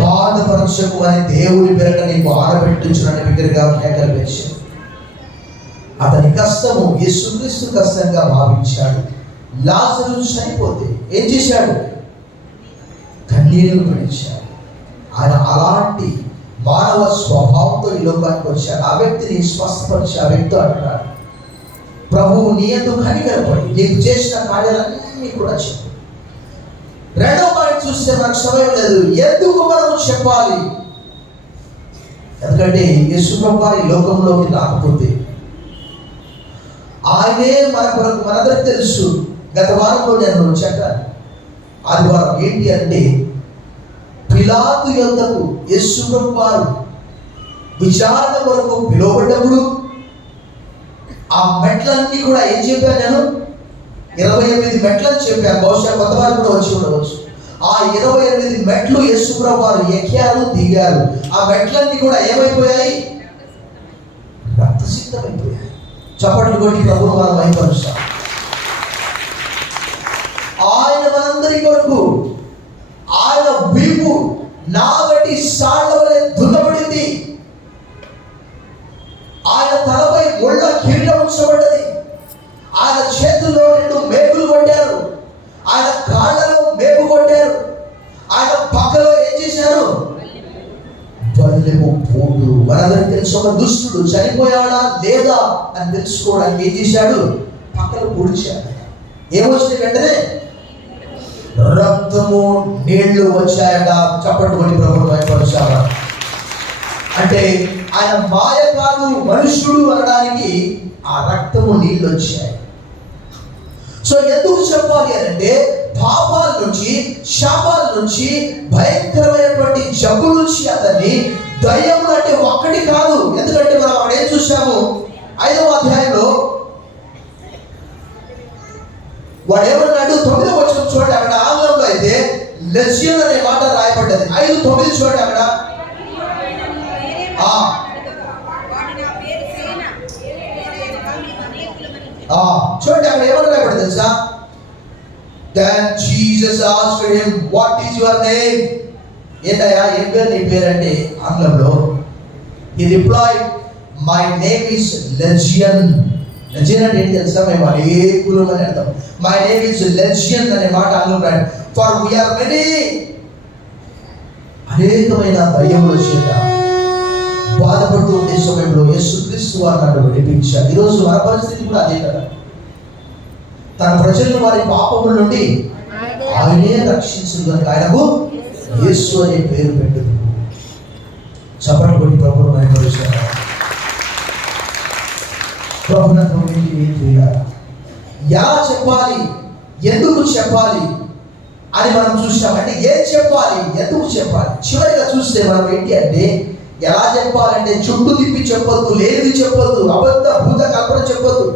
బాధపరచకు అని దేవుని పేరట నీకు ఆడబెట్టించునని బిగ్గరగా కేకలు వేశాడు. అతని కష్టము యేసుక్రీస్తు కష్టంగా భావించాడు. లాజరు చనిపోతే ఏం చేశాడు? కన్నీరు పడించాడు. ఆయన అలాంటి మానవ స్వభావంతో ఈ లోకానికి వచ్చాడు. ఆ వ్యక్తిని స్వస్థపరిచి ఆ వ్యక్తి అంటున్నాడు, ప్రభువు నీ యందు కనికరపడి నీకు చేసిన కార్యాలన్నీ కూడా చెప్పు. రెండో పాయింట్ చూస్తే మనకు సమయం లేదు. ఎందుకు మనము చెప్పాలి? ఎందుకంటే యేసు ప్రభువు ఈ లోకంలోకి రాకపోతే ఆయనే మన కొరకు, మనందరికీ తెలుసు. గత వారంలో నేను చెప్పాను, ఆదివారం ఏంటి అంటే, పిలాతు యొద్దకు యేసు ప్రభువు విచారణ కొరకు పిలువబడ్డప్పుడు ఆ మెట్లన్నీ కూడా ఏం చెప్పాను నేను? 28 మెట్లని చెప్పాను. బహుశా కొత్త వారు కూడా వచ్చి ఉండవచ్చు. ఆ 28 మెట్లు యేసు ప్రభువు ఎక్కారు, దిగారు. ఆ మెట్లన్నీ కూడా ఏమైపోయాయి? రక్తసిద్ధమైపోయాయి. చప్పట్లు కొట్టి ప్రభువును మనం మహిమపరుస్తాం. ఆయన మనందరి కొరకు ఆయన వీపు నాగటి సాళ్ల వలె దున్నబడింది. ఆయన తలపై ముళ్ళ కిరీటం ఉంచబడ్డది. ఆయన చేతుల్లో 2 మేకులు కొట్టారు. ఆయన కాళ్ళలో మేకు కొట్టారు. ఆయన పక్కలో ఏం చేశారు? బల్లెము పోటు. మనందరికీ తెలుసు, ఒక దుష్టుడు చనిపోయాడా లేదా అని తెలుసుకోవడానికి ఏం చేశాడు? పక్కలో పొడిచాడు. ఏమొచ్చింది? వెంటనే రక్తము, నీళ్లు వచ్చాయట. చప్పట్లు కొట్టి ప్రభువును మహిమపరచాలి. అంటే ఆయన మాయ కాదు, మనుష్యుడు అనడానికి ఆ రక్తము, నీళ్ళు వచ్చాయి. సో ఎందుకు చెప్పాలి అంటే, పాపాల నుంచి, శాపాల నుంచి, భయంకరమైనటువంటి జబ్బు నుంచి అతన్ని, దయ్యములు అంటే ఒక్కటి కాదు. ఎందుకంటే మనం అక్కడ ఏం చూసాము? 5వ అధ్యాయంలో వాడు ఏమన్నాడు? 9వ వచనం చూడండి. అక్కడ ఆంగ్లంలో అయితే లెజియన్ అనే మాట రాయబడ్డది. 5:9 చూడండి. అక్కడ చూడండి, అక్కడ ఏమని రాయబడ్డది తెలుసా? Then Jesus asked him, what is your name? ఏంటయ్యా, ఏం పేరు నీ పేరంటే ఆంగ్లంలో he replied, my name is Legion. Legion అంటే ఏంటి తెలుసా? మేము అనేకులం అని అర్థం. మై నేమ్ ఇస్ లెజియన్ అనే మాట ఆంగ్లంలో, ఫర్ వి ఆర్ మెనీ. అనేకమైన దయ్యముల చేత బాధపడుతూ ఉండే సమయంలో యేసుక్రీస్తు వారు నన్ను విడిపించారు. ఈరోజు మన పరిస్థితి కూడా అదే కదా. తన ప్రజలను వారి పాపముల నుండి ఆయనే రక్షించును, ఆయనకు యేసు అనే పేరు పెట్టదు. చప్పట్లు కొట్టి ప్రభువును మహిమపరుస్తాను. ఎలా చెప్పాలి, ఎందుకు చెప్పాలి అని మనం చూసామంటే, ఏం చెప్పాలి, ఎందుకు చెప్పాలి. చివరిగా చూస్తే మనం ఏంటి అంటే, ఎలా చెప్పాలంటే చుట్టూ తిప్పి చెప్పొద్దు, లేనిది చెప్పొద్దు, అబద్ధ భూత కల్పన చెప్పొద్దు.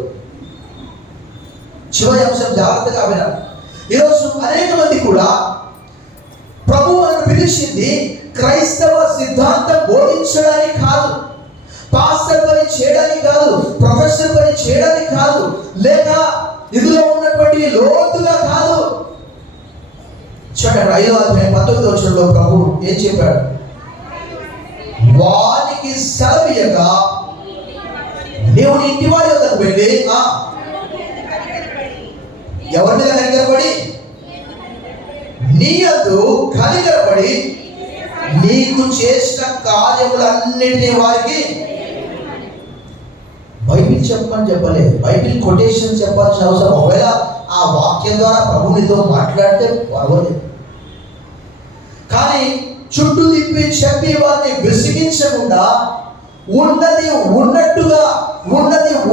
చివరి అంశం జాగ్రత్తగా వినాలి. ఈరోజు అనేక మంది కూడా ప్రభువు మనల్ని పిలిచింది క్రైస్తవ సిద్ధాంతం బోధించడానికి కాదు, పాస్టర్ పని చేయడానికి కాదు, ప్రొఫెసర్ పని చేయడానికి కాదు, లేక ఇందులో ఉన్నటువంటి లోతుగా కాదు. చూడండి, 5వ అధ్యాయం 19వ వచనంలో ప్రభు ఏం చెప్పాడు? వానికి సెలవీయగా నీవు నీ ఇంటి వారి వద్దకు వెళ్ళి, ఎవరి మీద కనికరపడి? నీ యందు కనికరపడి నీకు చేసిన కార్యములన్నిటినీ వారికి. బైబిల్ చెప్పమని చెప్పలేదు, బైబిల్ కొటేషన్ చెప్పాల్సిన అవసరం. ఒకవేళ ఆ వాక్యం ద్వారా ప్రభునితో మాట్లాడితే పర్వాలేదు, కానీ చుట్టూ తిప్పి చెప్పి వారిని విసిగించకుండా ఉన్నది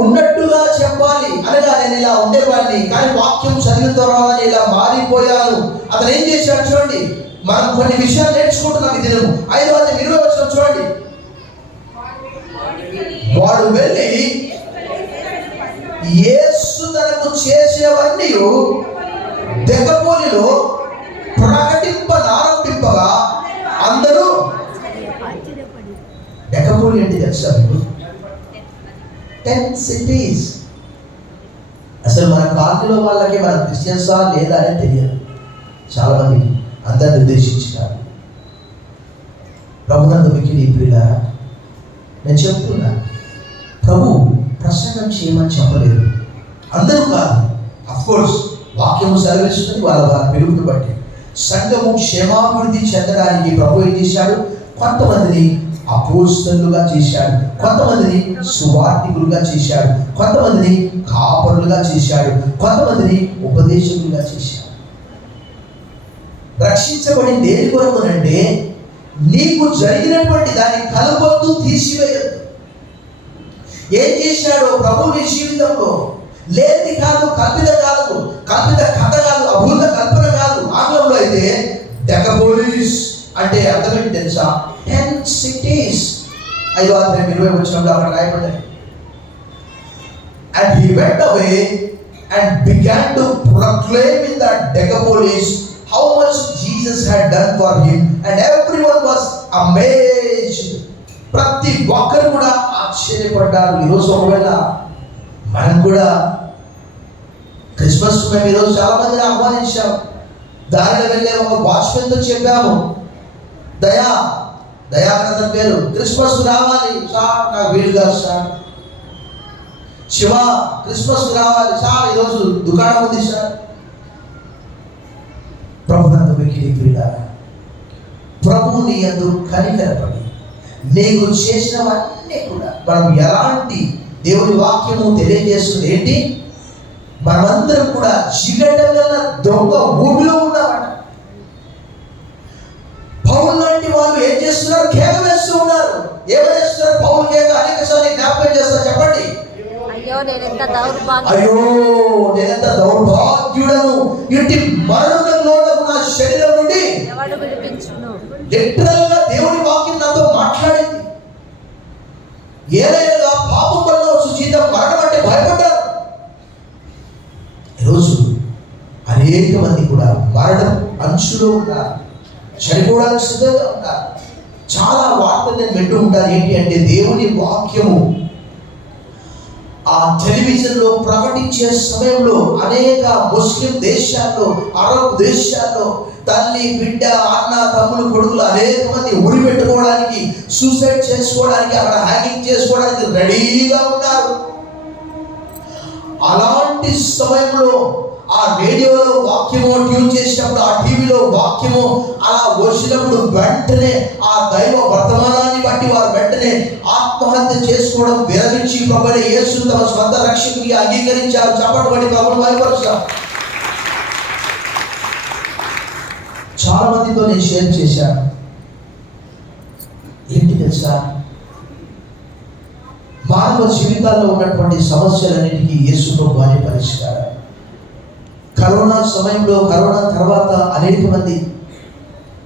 ఉన్నట్టుగా చెప్పాలి. అనగా నేను ఇలా ఉండేవాడిని, కానీ వాక్యం చదివిన తర్వాత ఇలా మారిపోయాను. అతను ఏం చేశాడు చూడండి. మనం కొన్ని విషయాలు నేర్చుకుంటున్నాం ఈ దినము. 5వ అధ్యాయం 20వ వచనం చూడండి. వాడు వెళ్ళి యేసు తనకు చేసేవన్నీ దెకపోలిలో ప్రకటింపనారంభింపగా అందరూ. దెకపోలి ఏంటి తెలుసా మీకు? 10 cities. అసలు మన కాలనీలో వాళ్ళకి మన క్రిస్టియన్సా లేదా అని తెలియదు చాలా మందికి. అందరిని ఉద్దేశించారు. ప్రభునందు మిక్కిలి ప్రియులారా, నేను చెప్తున్నా, ప్రభు ప్రసంగం చేయమని చెప్పలేదు. అందరూ కాదు, అఫ్కోర్స్ వాక్యము సెలవిస్తుంది వాళ్ళ పిలుపుని బట్టి. సంఘము క్షేమాభివృద్ధి చెందడానికి ప్రభు ఏం చేశాడు? కొంతమందిని అపోస్తలులుగా చేశాడు, కొంతమందిని సువార్తికులుగా చేశాడు, కొంతమందిని కాపరులుగా చేశాడు, కొంతమందిని ఉపదేశకులుగా చేశాడు. రక్షించబడి దేని కొరకునంటే నీకు జరిగినటువంటి దాన్ని కలపొద్దు, తీసివేయద్దు. ఏం చేశాడో ప్రభు నీ జీవితంలో లేనిది కాదు, కల్పిత కాదు, కల్పిత కథ కాదు, అభూత కల్పన కాదు. ఆంగ్లంలో అయితే డెకపోలిస్ అంటే అర్థం ఏంటి తెలుసా? 10 cities. 5:20 వచ్చినప్పుడు అక్కడ రాయబడ్డాయి. And he went away and began to proclaim in that Decapolis how much Jesus had done for him, and everyone was amazed. ప్రతి ఒక్కరు కూడా ఆశ్చర్యపడ్డారు. ఈరోజు ఒకవేళ మనం కూడా క్రిస్మస్ మేము ఈరోజు చాలా మందిని ఆహ్వానించాము. దారిలో వెళ్ళే ఒక వాచ్మెన్తో చెప్పాము, దయాకరణ పేరు, క్రిస్మస్ రావాలి సార్, నాకు వీలు కాదు సార్. శివ, క్రిస్మస్ రావాలి సార్, ఈరోజు దుకాణం ఉంది సార్. ప్రభునందు మిక్కిలి ప్రియులారా, ప్రభువుని యందు కనికరపడి నీకు చేసినవన్నీ కూడా మనం ఎలాంటి దేవుని వాక్యము తెలియజేస్తుంది ఏంటి? మనమందరం కూడా చీకటగల దొంగ ఊబిలో ఉన్నామట. పౌలు లాంటి వాళ్ళు ఏం చేస్తున్నారు? కేక వేస్తూ ఉన్నారు. ఏమని చేస్తున్నారు? పౌలు కేక అనేక సార్లు జ్ఞాపకం చేస్తారు. చెప్పండి. అయ్యో నేనెంత దౌర్భాగ్యుడను, ఇటు మరణంలో నా శరీరం నుండి ఎవడు విడిపించును. లిటరల్ గా దేవుని వాక్యం నాతో మాట్లాడింది. ఏదైనా పాపం వల్ల సుజీత మరణం అంటే భయపడ్డారు. ఈరోజు అనేక మంది కూడా మరణం అంచులో ఉన్నారు, చనిపోవడానికి సిద్ధంగా ఉన్నారు. చాలా వార్తలు నేను వింటూ ఉంటాను. ఏంటి అంటే దేవుని వాక్యము ఆ టెలివిజన్లో ప్రకటించే సమయంలో అనేక ముస్లిం దేశాల్లో, అరబ్ దేశాల్లో తల్లి, బిడ్డ, అన్న, తమ్ముడు, కొడుకులు అనేక మంది ఉరి పెట్టుకోవడానికి, సూసైడ్ చేసుకోవడానికి, అక్కడ హ్యాంగింగ్ చేసుకోవడానికి రెడీగా ఉన్నారు. అలాంటి సమయంలో ఆ రేడియోలో వాక్యము ట్యూన్ చేసినప్పుడు, ఆ టీవీలో వాక్యము అలా వచ్చినప్పుడు వెంటనే ఆ దైవ వర్తమానాన్ని బట్టి వారు వెంటనే ఆత్మహత్య చేసుకోవడం విరమించి ప్రభువైన యేసును తమ స్వంత రక్షకుడిగా అంగీకరించారు. చప్పట్లు బట్టి ప్రభువును మహిమపరుస్తారు. చాలా మందితో నేను షేర్ చేశాను. ఏంటి తెలుసా? మానవ జీవితాల్లో ఉన్నటువంటి సమస్యలన్నిటికీ యేసు ప్రభువే పరిష్కారం. కరోనా సమయంలో, కరోనా తర్వాత అనేక మంది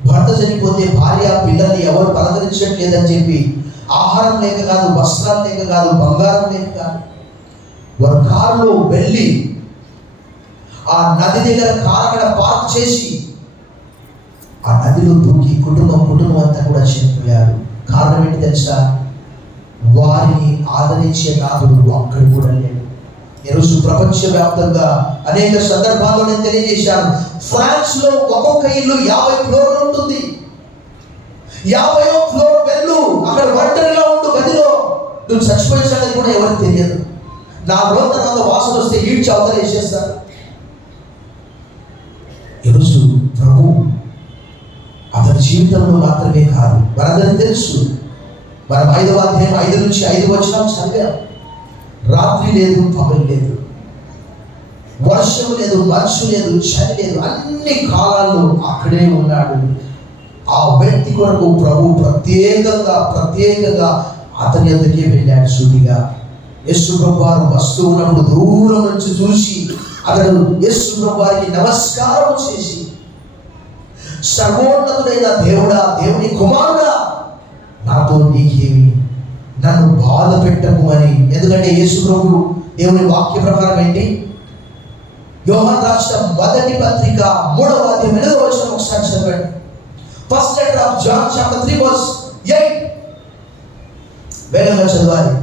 భర్త చనిపోతే భార్య, పిల్లల్ని ఎవరు పలకరించట్లేదని చెప్పి ఆహారం లేక కాదు, వస్త్రాలు లేక కాదు, బంగారం లేక కాదు, వారు కారులో వెళ్ళి ఆ నది దగ్గర కారు అక్కడ పార్క్ చేసి ఆ నదిలో దూకి కుటుంబం అంతా కూడా చనిపోయారు. కారణం ఏంటి తెలుసా? వారిని ఆదరించే నాదుడు ఒక్కడు కూడా లేడు. ఈరోజు ప్రపంచవ్యాప్తంగా అనేక సందర్భాల్లో నేను తెలియజేశాను. ఫ్రాన్స్ లో ఒక్కొక్క ఇల్లు 50 ఫ్లోర్లు ఉంటుంది. 50వ ఫ్లోర్ వెళ్ళు, అక్కడ ఒంటరిగా ఉండు గదిలో. నువ్వు చచ్చిపోయిన సంగతి కూడా ఎవరికి తెలియదు. నా రోతనంలో వాసన వస్తే ఈడ్చి అవతల వేసేస్తారు. ఈరోజు ప్రభు అతని జీవితంలో మాత్రమే కాదు, మనందరికీ తెలుసు. మనం 5వ అధ్యాయం 5 నుంచి 5 వచనం చదివాం. రాత్రి లేదు, పగలు లేదు, వర్షం లేదు, మంచు లేదు, చలి లేదు, అన్ని కాలాల్లో అక్కడే ఉన్నాడు. ఆ వ్యక్తి కొరకు ప్రభు ప్రత్యేకంగా అతని దగ్గరికి వెళ్ళాడు. సూటిగా యేసు ప్రభు వారు వస్తూ ఉన్నప్పుడు దూరం నుంచి చూసి అతడు యేసు ప్రభు వారికి నమస్కారం చేసి, సర్వోన్నతుడైన దేవుడా, దేవుని కుమారుడా, నాతో నీకేమి, నన్ను బాధ పెట్టకు అని. ఎందుకంటే యేసు ప్రభు దేవుని వాక్య ప్రకారం ఏంటి? యోహాను రాసిన మొదటి పత్రిక 3వ అధ్యాయం 8వ వచనం ఒకసారి చదవండి. First letter of John chapter 3 verse 8. వేగంగా చదవాలి.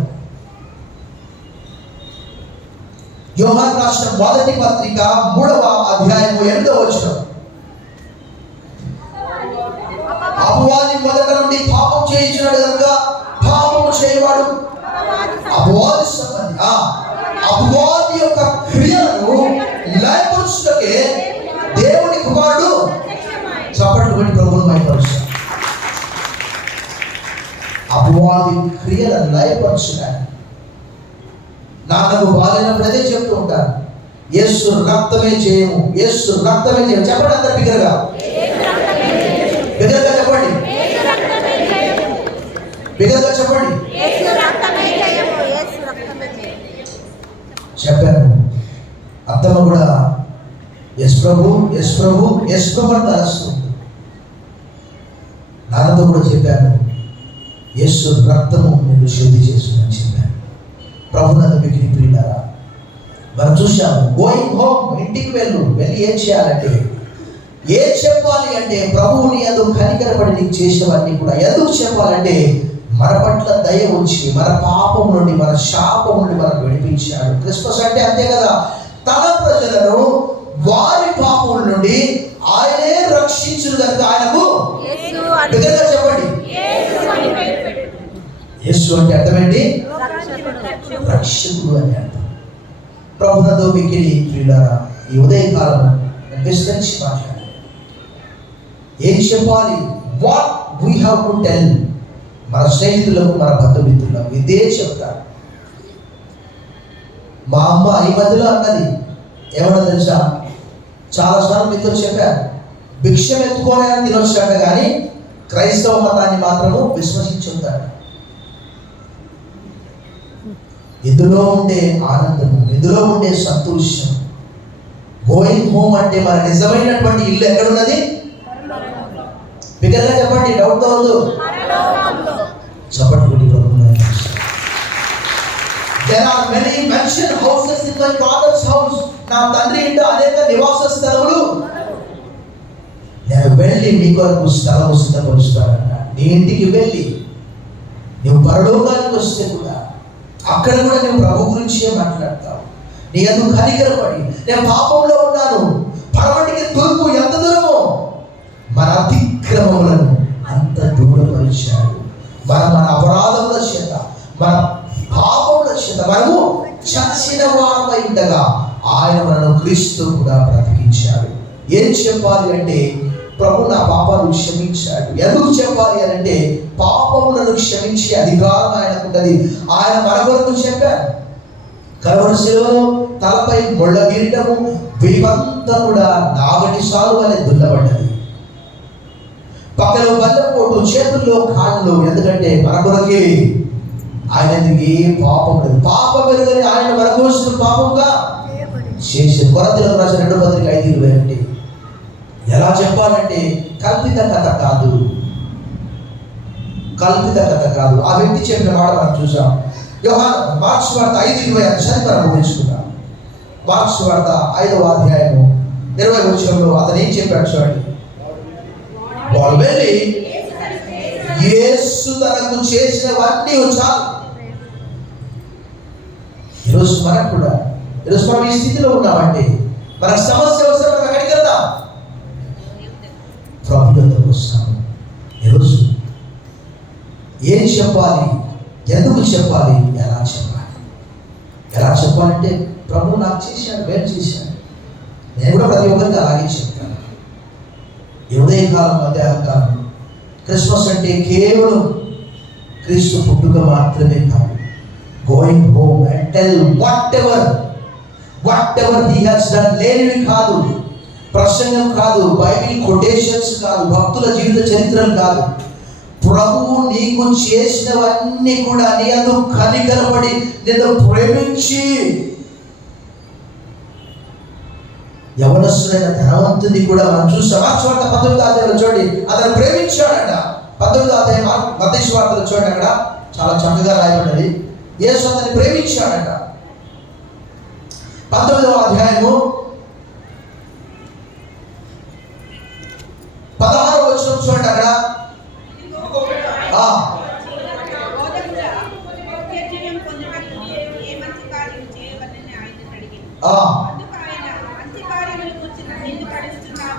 యోహాను రాసిన మొదటి పత్రిక 3వ అధ్యాయం 8వ వచనం. అపవాది మొదట నుండి పాపం చేయించినాడు కనుక పాపము చేయవాడు అపవాది సంబంధి. అపవాది యొక్క క్రియలను లయపరుచుటకే దేవుని కుమారుడు చప్పట్లు కొట్టి ప్రభువును మహిమపరుస్తాడు. అపవాది క్రియలను లయపరుచుటానికి. నాకు బాధైనప్పుడు అదే చెప్తూ ఉంటాను, యేసు రక్తమే చేయము, యేసు రక్తమే చేయము. చెప్పండి అందరు బిగ్గరగా. బిగ్గరగా చెప్పండి. యేసు రక్తమే జయము, యేసు రక్తమే జయము. చెప్పాను. అత్తమ్మ కూడా ఎస్ ప్రభు, ఎస్ ప్రభు, ఎస్ ప్రభు అని తలస్తుంది. నాన్నతో కూడా చెప్పాను, యేసు రక్తము నేను శుద్ధి చేస్తుందని చెప్పాను. ప్రభునందు మీకు ప్రియులారా, మనం చూసాము గోయింగ్ హోమ్, ఇంటికి వెళ్ళి ఏం చేయాలంటే, ఏం చెప్పాలి అంటే ప్రభువుని ఎందుకు కనికరపడి నీకు చేసేవాడిని కూడా ఎందుకు చెప్పాలంటే మన పట్ల దయ ఉంచి మన పాపం నుండి, మన శాపం నుండి మనకు విడిపించాడు. క్రిస్మస్ అంటే అంతే కదా, తన ప్రజలను వారి పాపం నుండి ఆయనే రక్షించును కనుక ఆయనకు బిగ్గరగా చెప్పండి యేసు అంటే అర్థమేంటి? రక్షకుడు అని అర్థం. ప్రభునందు మిక్కిలి ప్రియులారా, ఈ ఉదయకాలం విస్తరించి మాట్లాడాలి. ఏం చెప్పాలి? What we have to tell మన స్నేహితులకు, మన బంధుమిత్రులకు ఇదే చెప్తారు. మా అమ్మ ఈ మధ్యలో అన్నది ఏమన్నా తెలుసా, చాలాసార్లు మీతో చెప్పారు, భిక్షం ఎత్తుకోలేని తినొచ్చాడు కానీ క్రైస్తవ మతాన్ని మాత్రము విశ్వసించుంటాడు. ఇందులో ఉండే ఆనందము, ఇందులో ఉండే సంతోషం. గోయింగ్ హోమ్ అంటే మన నిజమైనటువంటి ఇల్లు ఎక్కడున్నది? బిగ్గరగా చెప్పండి, డౌట్ అవద్దు. చెప్పండి. There are many mansion houses in my father's house. నా తండ్రి ఇంట్లో అనేక నివాస స్థలములు. నేను వెళ్ళి మీ కొరకు స్థలము సిద్ధపరుస్తానన్న. నీ ఇంటికి వెళ్ళి నువ్వు పరలోకానికి వస్తే కూడా అక్కడ కూడా నువ్వు ప్రభు గురించే మాట్లాడతావు. నీ ఎందుకు కనికరపడి, నేను పాపంలో ఉన్నాను, పరమటికి తూర్పు ఎంత దూరమో, మన అతిక్రమములను అంత దూరపరిచాడు. మన అపరాధముల చేత, మన పాపముల చేత మనము చచ్చిన వారమై ఉండగా ఆయన మనను క్రీస్తు కూడా బ్రతికించాడు. ఏం చెప్పాలి అంటే, ప్రభు నా పాపాలు క్షమించాడు. ఎందుకు చెప్పాలి అని అంటే, పాపములను క్షమించే అధికారం ఆయనకు ఉన్నది. ఆయన మన కొరకు చెప్పాడు. కల్వరి శిలువలో తలపై ముళ్ళ కిరీటము, వీపంతా కూడా నాగటి సాలు వలె దున్నబడ్డది. పక్కలో బల్లెపోటు, చేతుల్లో కాళ్ళు. ఎందుకంటే మన కొరకే. ఆయనది ఏ పాపం లేదు. పాపం ఎరుగని ఆయన మన కోసం పాపంగా చేసిన. కొరింథీయులకు రాసిన 2:5-20 ఎలా చెప్పాలంటే, కల్పిత కథ కాదు, కల్పిత కథ కాదు. ఆ వ్యక్తి చెప్పిన మాట మనం చూసాం. యోహాను మార్క్స్ వార్త 5:20 చదివి మనం ముగించుకున్నాం. మార్క్స్ వార్త 5వ అధ్యాయము 20వ వచనంలో అతను ఏం చెప్పాడు చూడండి. వాడు వెళ్ళి యేసు తనకు చేసినవన్నీ చాలు. ఈరోజు మనకు కూడా, ఈరోజు మనం ఈ స్థితిలో ఉన్నామంటే మనకు సమస్య వస్తే మనం ఎక్కడికి వెళ్దాం? ప్రభు దగ్గరకు వస్తాము. ఈరోజు ఏం చెప్పాలి, ఎందుకు చెప్పాలి, ఎలా చెప్పాలి? ఎలా చెప్పాలంటే, ప్రభు నాకు చేశాడు, వేరు చేశాడు. నేను కూడా ప్రతి ఒక్కరికి అలాగే చెప్తాను. ఈ ఉదయకాలం, మధ్యాహ్నకాలం, క్రిస్మస్ అంటే కేవలం క్రీస్తు పుట్టుక మాత్రమే కాదు. Going home and tell what ever he has done. లేనివి కాదు, ప్రసంగం కాదు, బైబిల్ కొటేషన్స్ కాదు, భక్తుల జీవిత చరిత్రలు కాదు. ప్రభువు నీకు చేసినవన్నీ కూడా, నీ అందుకు కనికరపడి నిన్ను ప్రేమించి, యవనస్తుడైన ధనవంతుని కూడా మనం చూసాం. మార్క్స్ వార్త 19వ అధ్యాయంలో చూడండి, అతను ప్రేమించాడట. 19వ అధ్యాయం మత్తయి వార్తలో చూడండి, అక్కడ చాలా చక్కగా రాయబడ్డది. యేసు అతన్ని ప్రేమించాడట. 19వ అధ్యాయము 16వ వచనం చూడండి, అక్కడ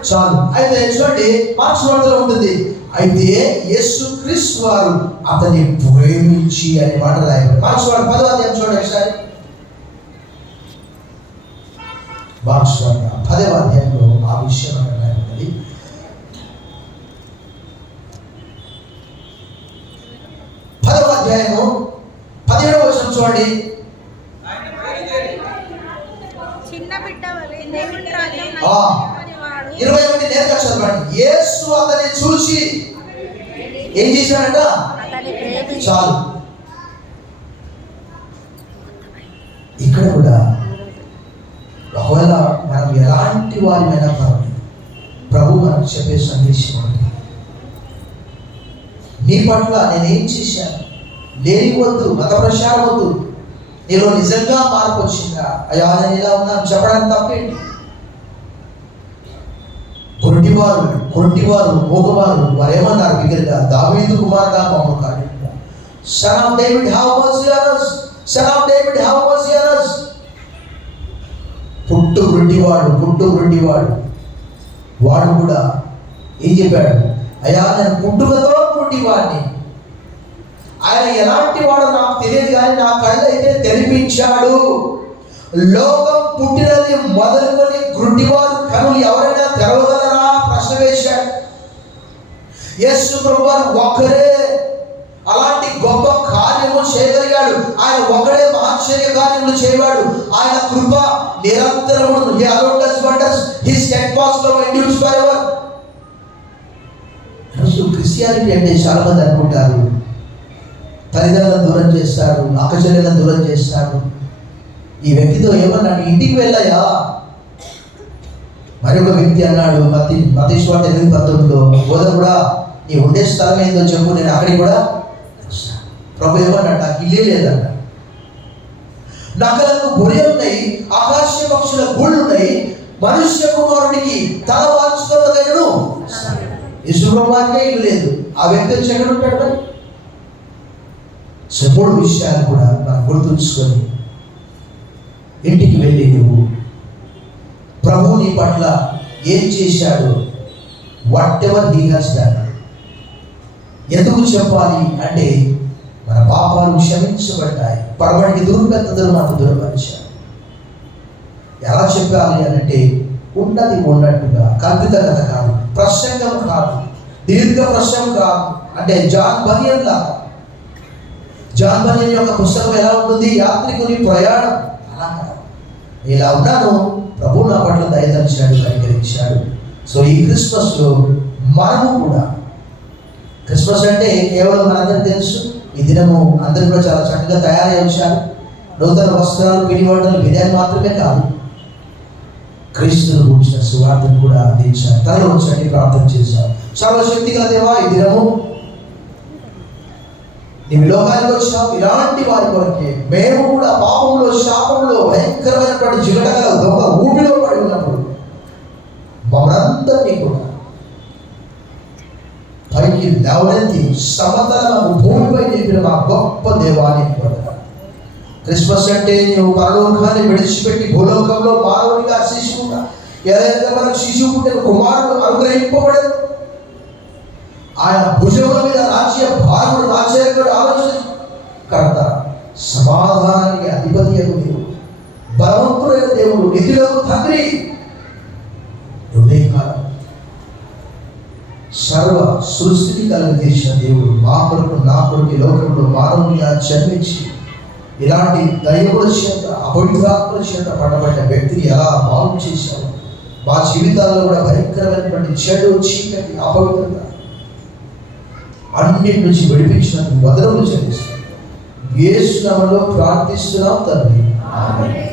చాలు. అయితే చూడండి, మార్క్స్ వార్తలో ఉంటుంది, అయితే యేసు క్రీస్తు వారు అతన్ని ప్రేమించి అనే మాట రాయబడి. మార్క్స్ వార్త 10వ అధ్యాయం చూడండి ఒకసారి. మార్క్స్ వార్త 10వ అధ్యాయంలో ఆ విషయం రాయబడింది. 10వ అధ్యాయము 17వ వచనం చూడండి. చిన్న బిడ్డ దేవుని రాజ్యం 21 నేరుగా చదవండి. యేసు అతన్ని చూసి ఏం చేశాడంట? అతన్ని ప్రేమించి చాలు. ఇక్కడ కూడా ఒకవేళ మనం ఎలాంటి వారిమైనా పర్వాలేదు, ప్రభు మనకు చెప్పే సందేశం ఉంది. నీ పట్ల నేనేం చేశాను, లేని వద్దు, మత ప్రచారం వద్దు, నీలో నిజంగా మార్పు వచ్చిందా, అయ్యా నేను ఇలా ఉన్నాను చెప్పడానికి తప్పేంటి? కొంటివారు మోగవారు వారు ఏమన్నారు బిగ్గరగా, దావీదు కుమారుడా మమ్ము కాడు, son of David have mercy on us, son of David have mercy on us. పుట్టు గుడ్డివాడు వాడు కూడా ఏం చెప్పాడు, అయ్యా నేను పుట్టుకతో గుడ్డివాడిని, ఆయన ఎలాంటి వాడో నాకు తెలియదు కానీ నా కళ్ళు అయితే తెరిపించాడు. లోకం పుట్టినది మొదలుకొని గుడ్డివారు కనులు ఎవరైనా తెరవగలరా ప్రశ్న వేశాడు. యేసు ప్రభువారు ఒక్కరే అలాంటి గొప్ప కార్యము చేయగలిగాడు. ఆయన ఒకడే మహాశ్చర్య కార్యములు చేయవాడు. ఆయన కృప నిరంతరము క్రిస్టియానిటీ అంటే చాలా మంది అనుకుంటారు, తల్లిదండ్రులను దూరం చేస్తాడు, అక్కచెల్లెలను దూరం చేస్తాడు. ఈ వ్యక్తితో ఏమన్నాడు, ఇంటికి వెళ్ళాయా? మరొక వ్యక్తి అన్నాడు, మతీశ్వార్త 8:19లో, బోధకుడా నీ ఉండే స్థలం ఏందో చెప్పు, నేను అక్కడికి కూడా. ప్రభు ఏమన్నాడు, నాకు ఇల్లే లేదన్న, నగలకు గురి ఉన్నాయి, ఆకాశ పక్షుల గూళ్ళు ఉన్నాయి, మనుష్య కుమారుడికి తల వాల్చుకున్నదైనను యేసుప్రభువారికే ఇల్లు లేదు. ఆ వ్యక్తి వచ్చి ఎక్కడ ఉంటాడు? మరి మూడు విషయాలు కూడా మనం గుర్తుంచుకొని ఇంటికి వెళ్ళి నువ్వు ప్రభు నీ పట్ల ఏం చేశాడు, what ever he has done. ఎందుకు చెప్పాలి అంటే మన పాపాలు క్షమించబడ్డాయి, పడవడికి దుర్గతలు మనకు దూరపరిచాడు. ఎలా చెప్పాలి అంటే ఉన్నది ఉన్నట్టుగా, కల్పిత కథ కాదు, ప్రసంగం కాదు, దీర్ఘ ప్రసంగం కాదు. అంటే జాన్ బనియన్ లాగా, జాన్ బనియన్ యొక్క పుస్తకం ఎలా ఉంటుంది, యాత్రికుని ప్రయాణం అలా కాదు. ఇలా ఉన్నాను, ప్రభు నా పట్ల దయదలిచాడు, కనికరించాడు. సో ఈ క్రిస్మస్లో మనము కూడా, క్రిస్మస్ అంటే కేవలం మనందరికీ తెలుసు, ఈ దినము అందరూ కూడా చాలా చక్కగా తయారై వచ్చారు. నూతన వస్త్రాలు, పిండి వంటలు, బిర్యానీ మాత్రమే కాదు, క్రీస్తును గురించిన సువార్తను కూడా అందించారు. తనలో వచ్చి ప్రార్థన చేశారు. సర్వశక్తి గల దేవా, ఈ దినము నీవు లోకానికి వచ్చావు ఇలాంటి వారి కొరకే. మేము కూడా పాపంలో, శాపంలో, భయంకరమైనటువంటి జిగటగల దొంగ ఊపిలో పడి ఉన్నప్పుడు మమ్మల్ని కూడా పైకి లేవనెత్తి సమతలము భూమిపై నిలిపిన మా గొప్ప దేవానికి కూడా. క్రిస్మస్ అంటే నువ్వు పరలోకాన్ని విడిచిపెట్టి భూలోకంలో మానవుడిగా శిశువుగా, ఏదైతే మనకు శిశువు పుట్టిన కుమారుడు అనుగ్రహింపబడదు, ఆయన భుజముల మీద రాజ్య భారముడు రాజేకుడు ఆలోచనకర్త, సమాధానానికి అధిపతి అగు దేవుడు, బలవంతుడైన దేవుడు, నిధులకు తండ్రి, నువ్వే కాదు సర్వ సృష్టిని కలిగజేసిన దేవుడు, మా కొరకు నా కొరకు లోకంలో మానవునిగా జన్మించి ఇలాంటి దైవముల చేత, అపవిత్రాత్మల చేత పడబడ్డ వ్యక్తిని ఎలా బాగు చేశావు. మా జీవితాల్లో కూడా భయంకరమైనటువంటి చెడు, చీకటి, అపవిత్రత అన్నిటి నుంచి విడిపించినందుకు వదనములు చెల్లిస్తున్నాం. యేసు నామములో ప్రార్థిస్తున్నాం తండ్రి. ఆమేన్.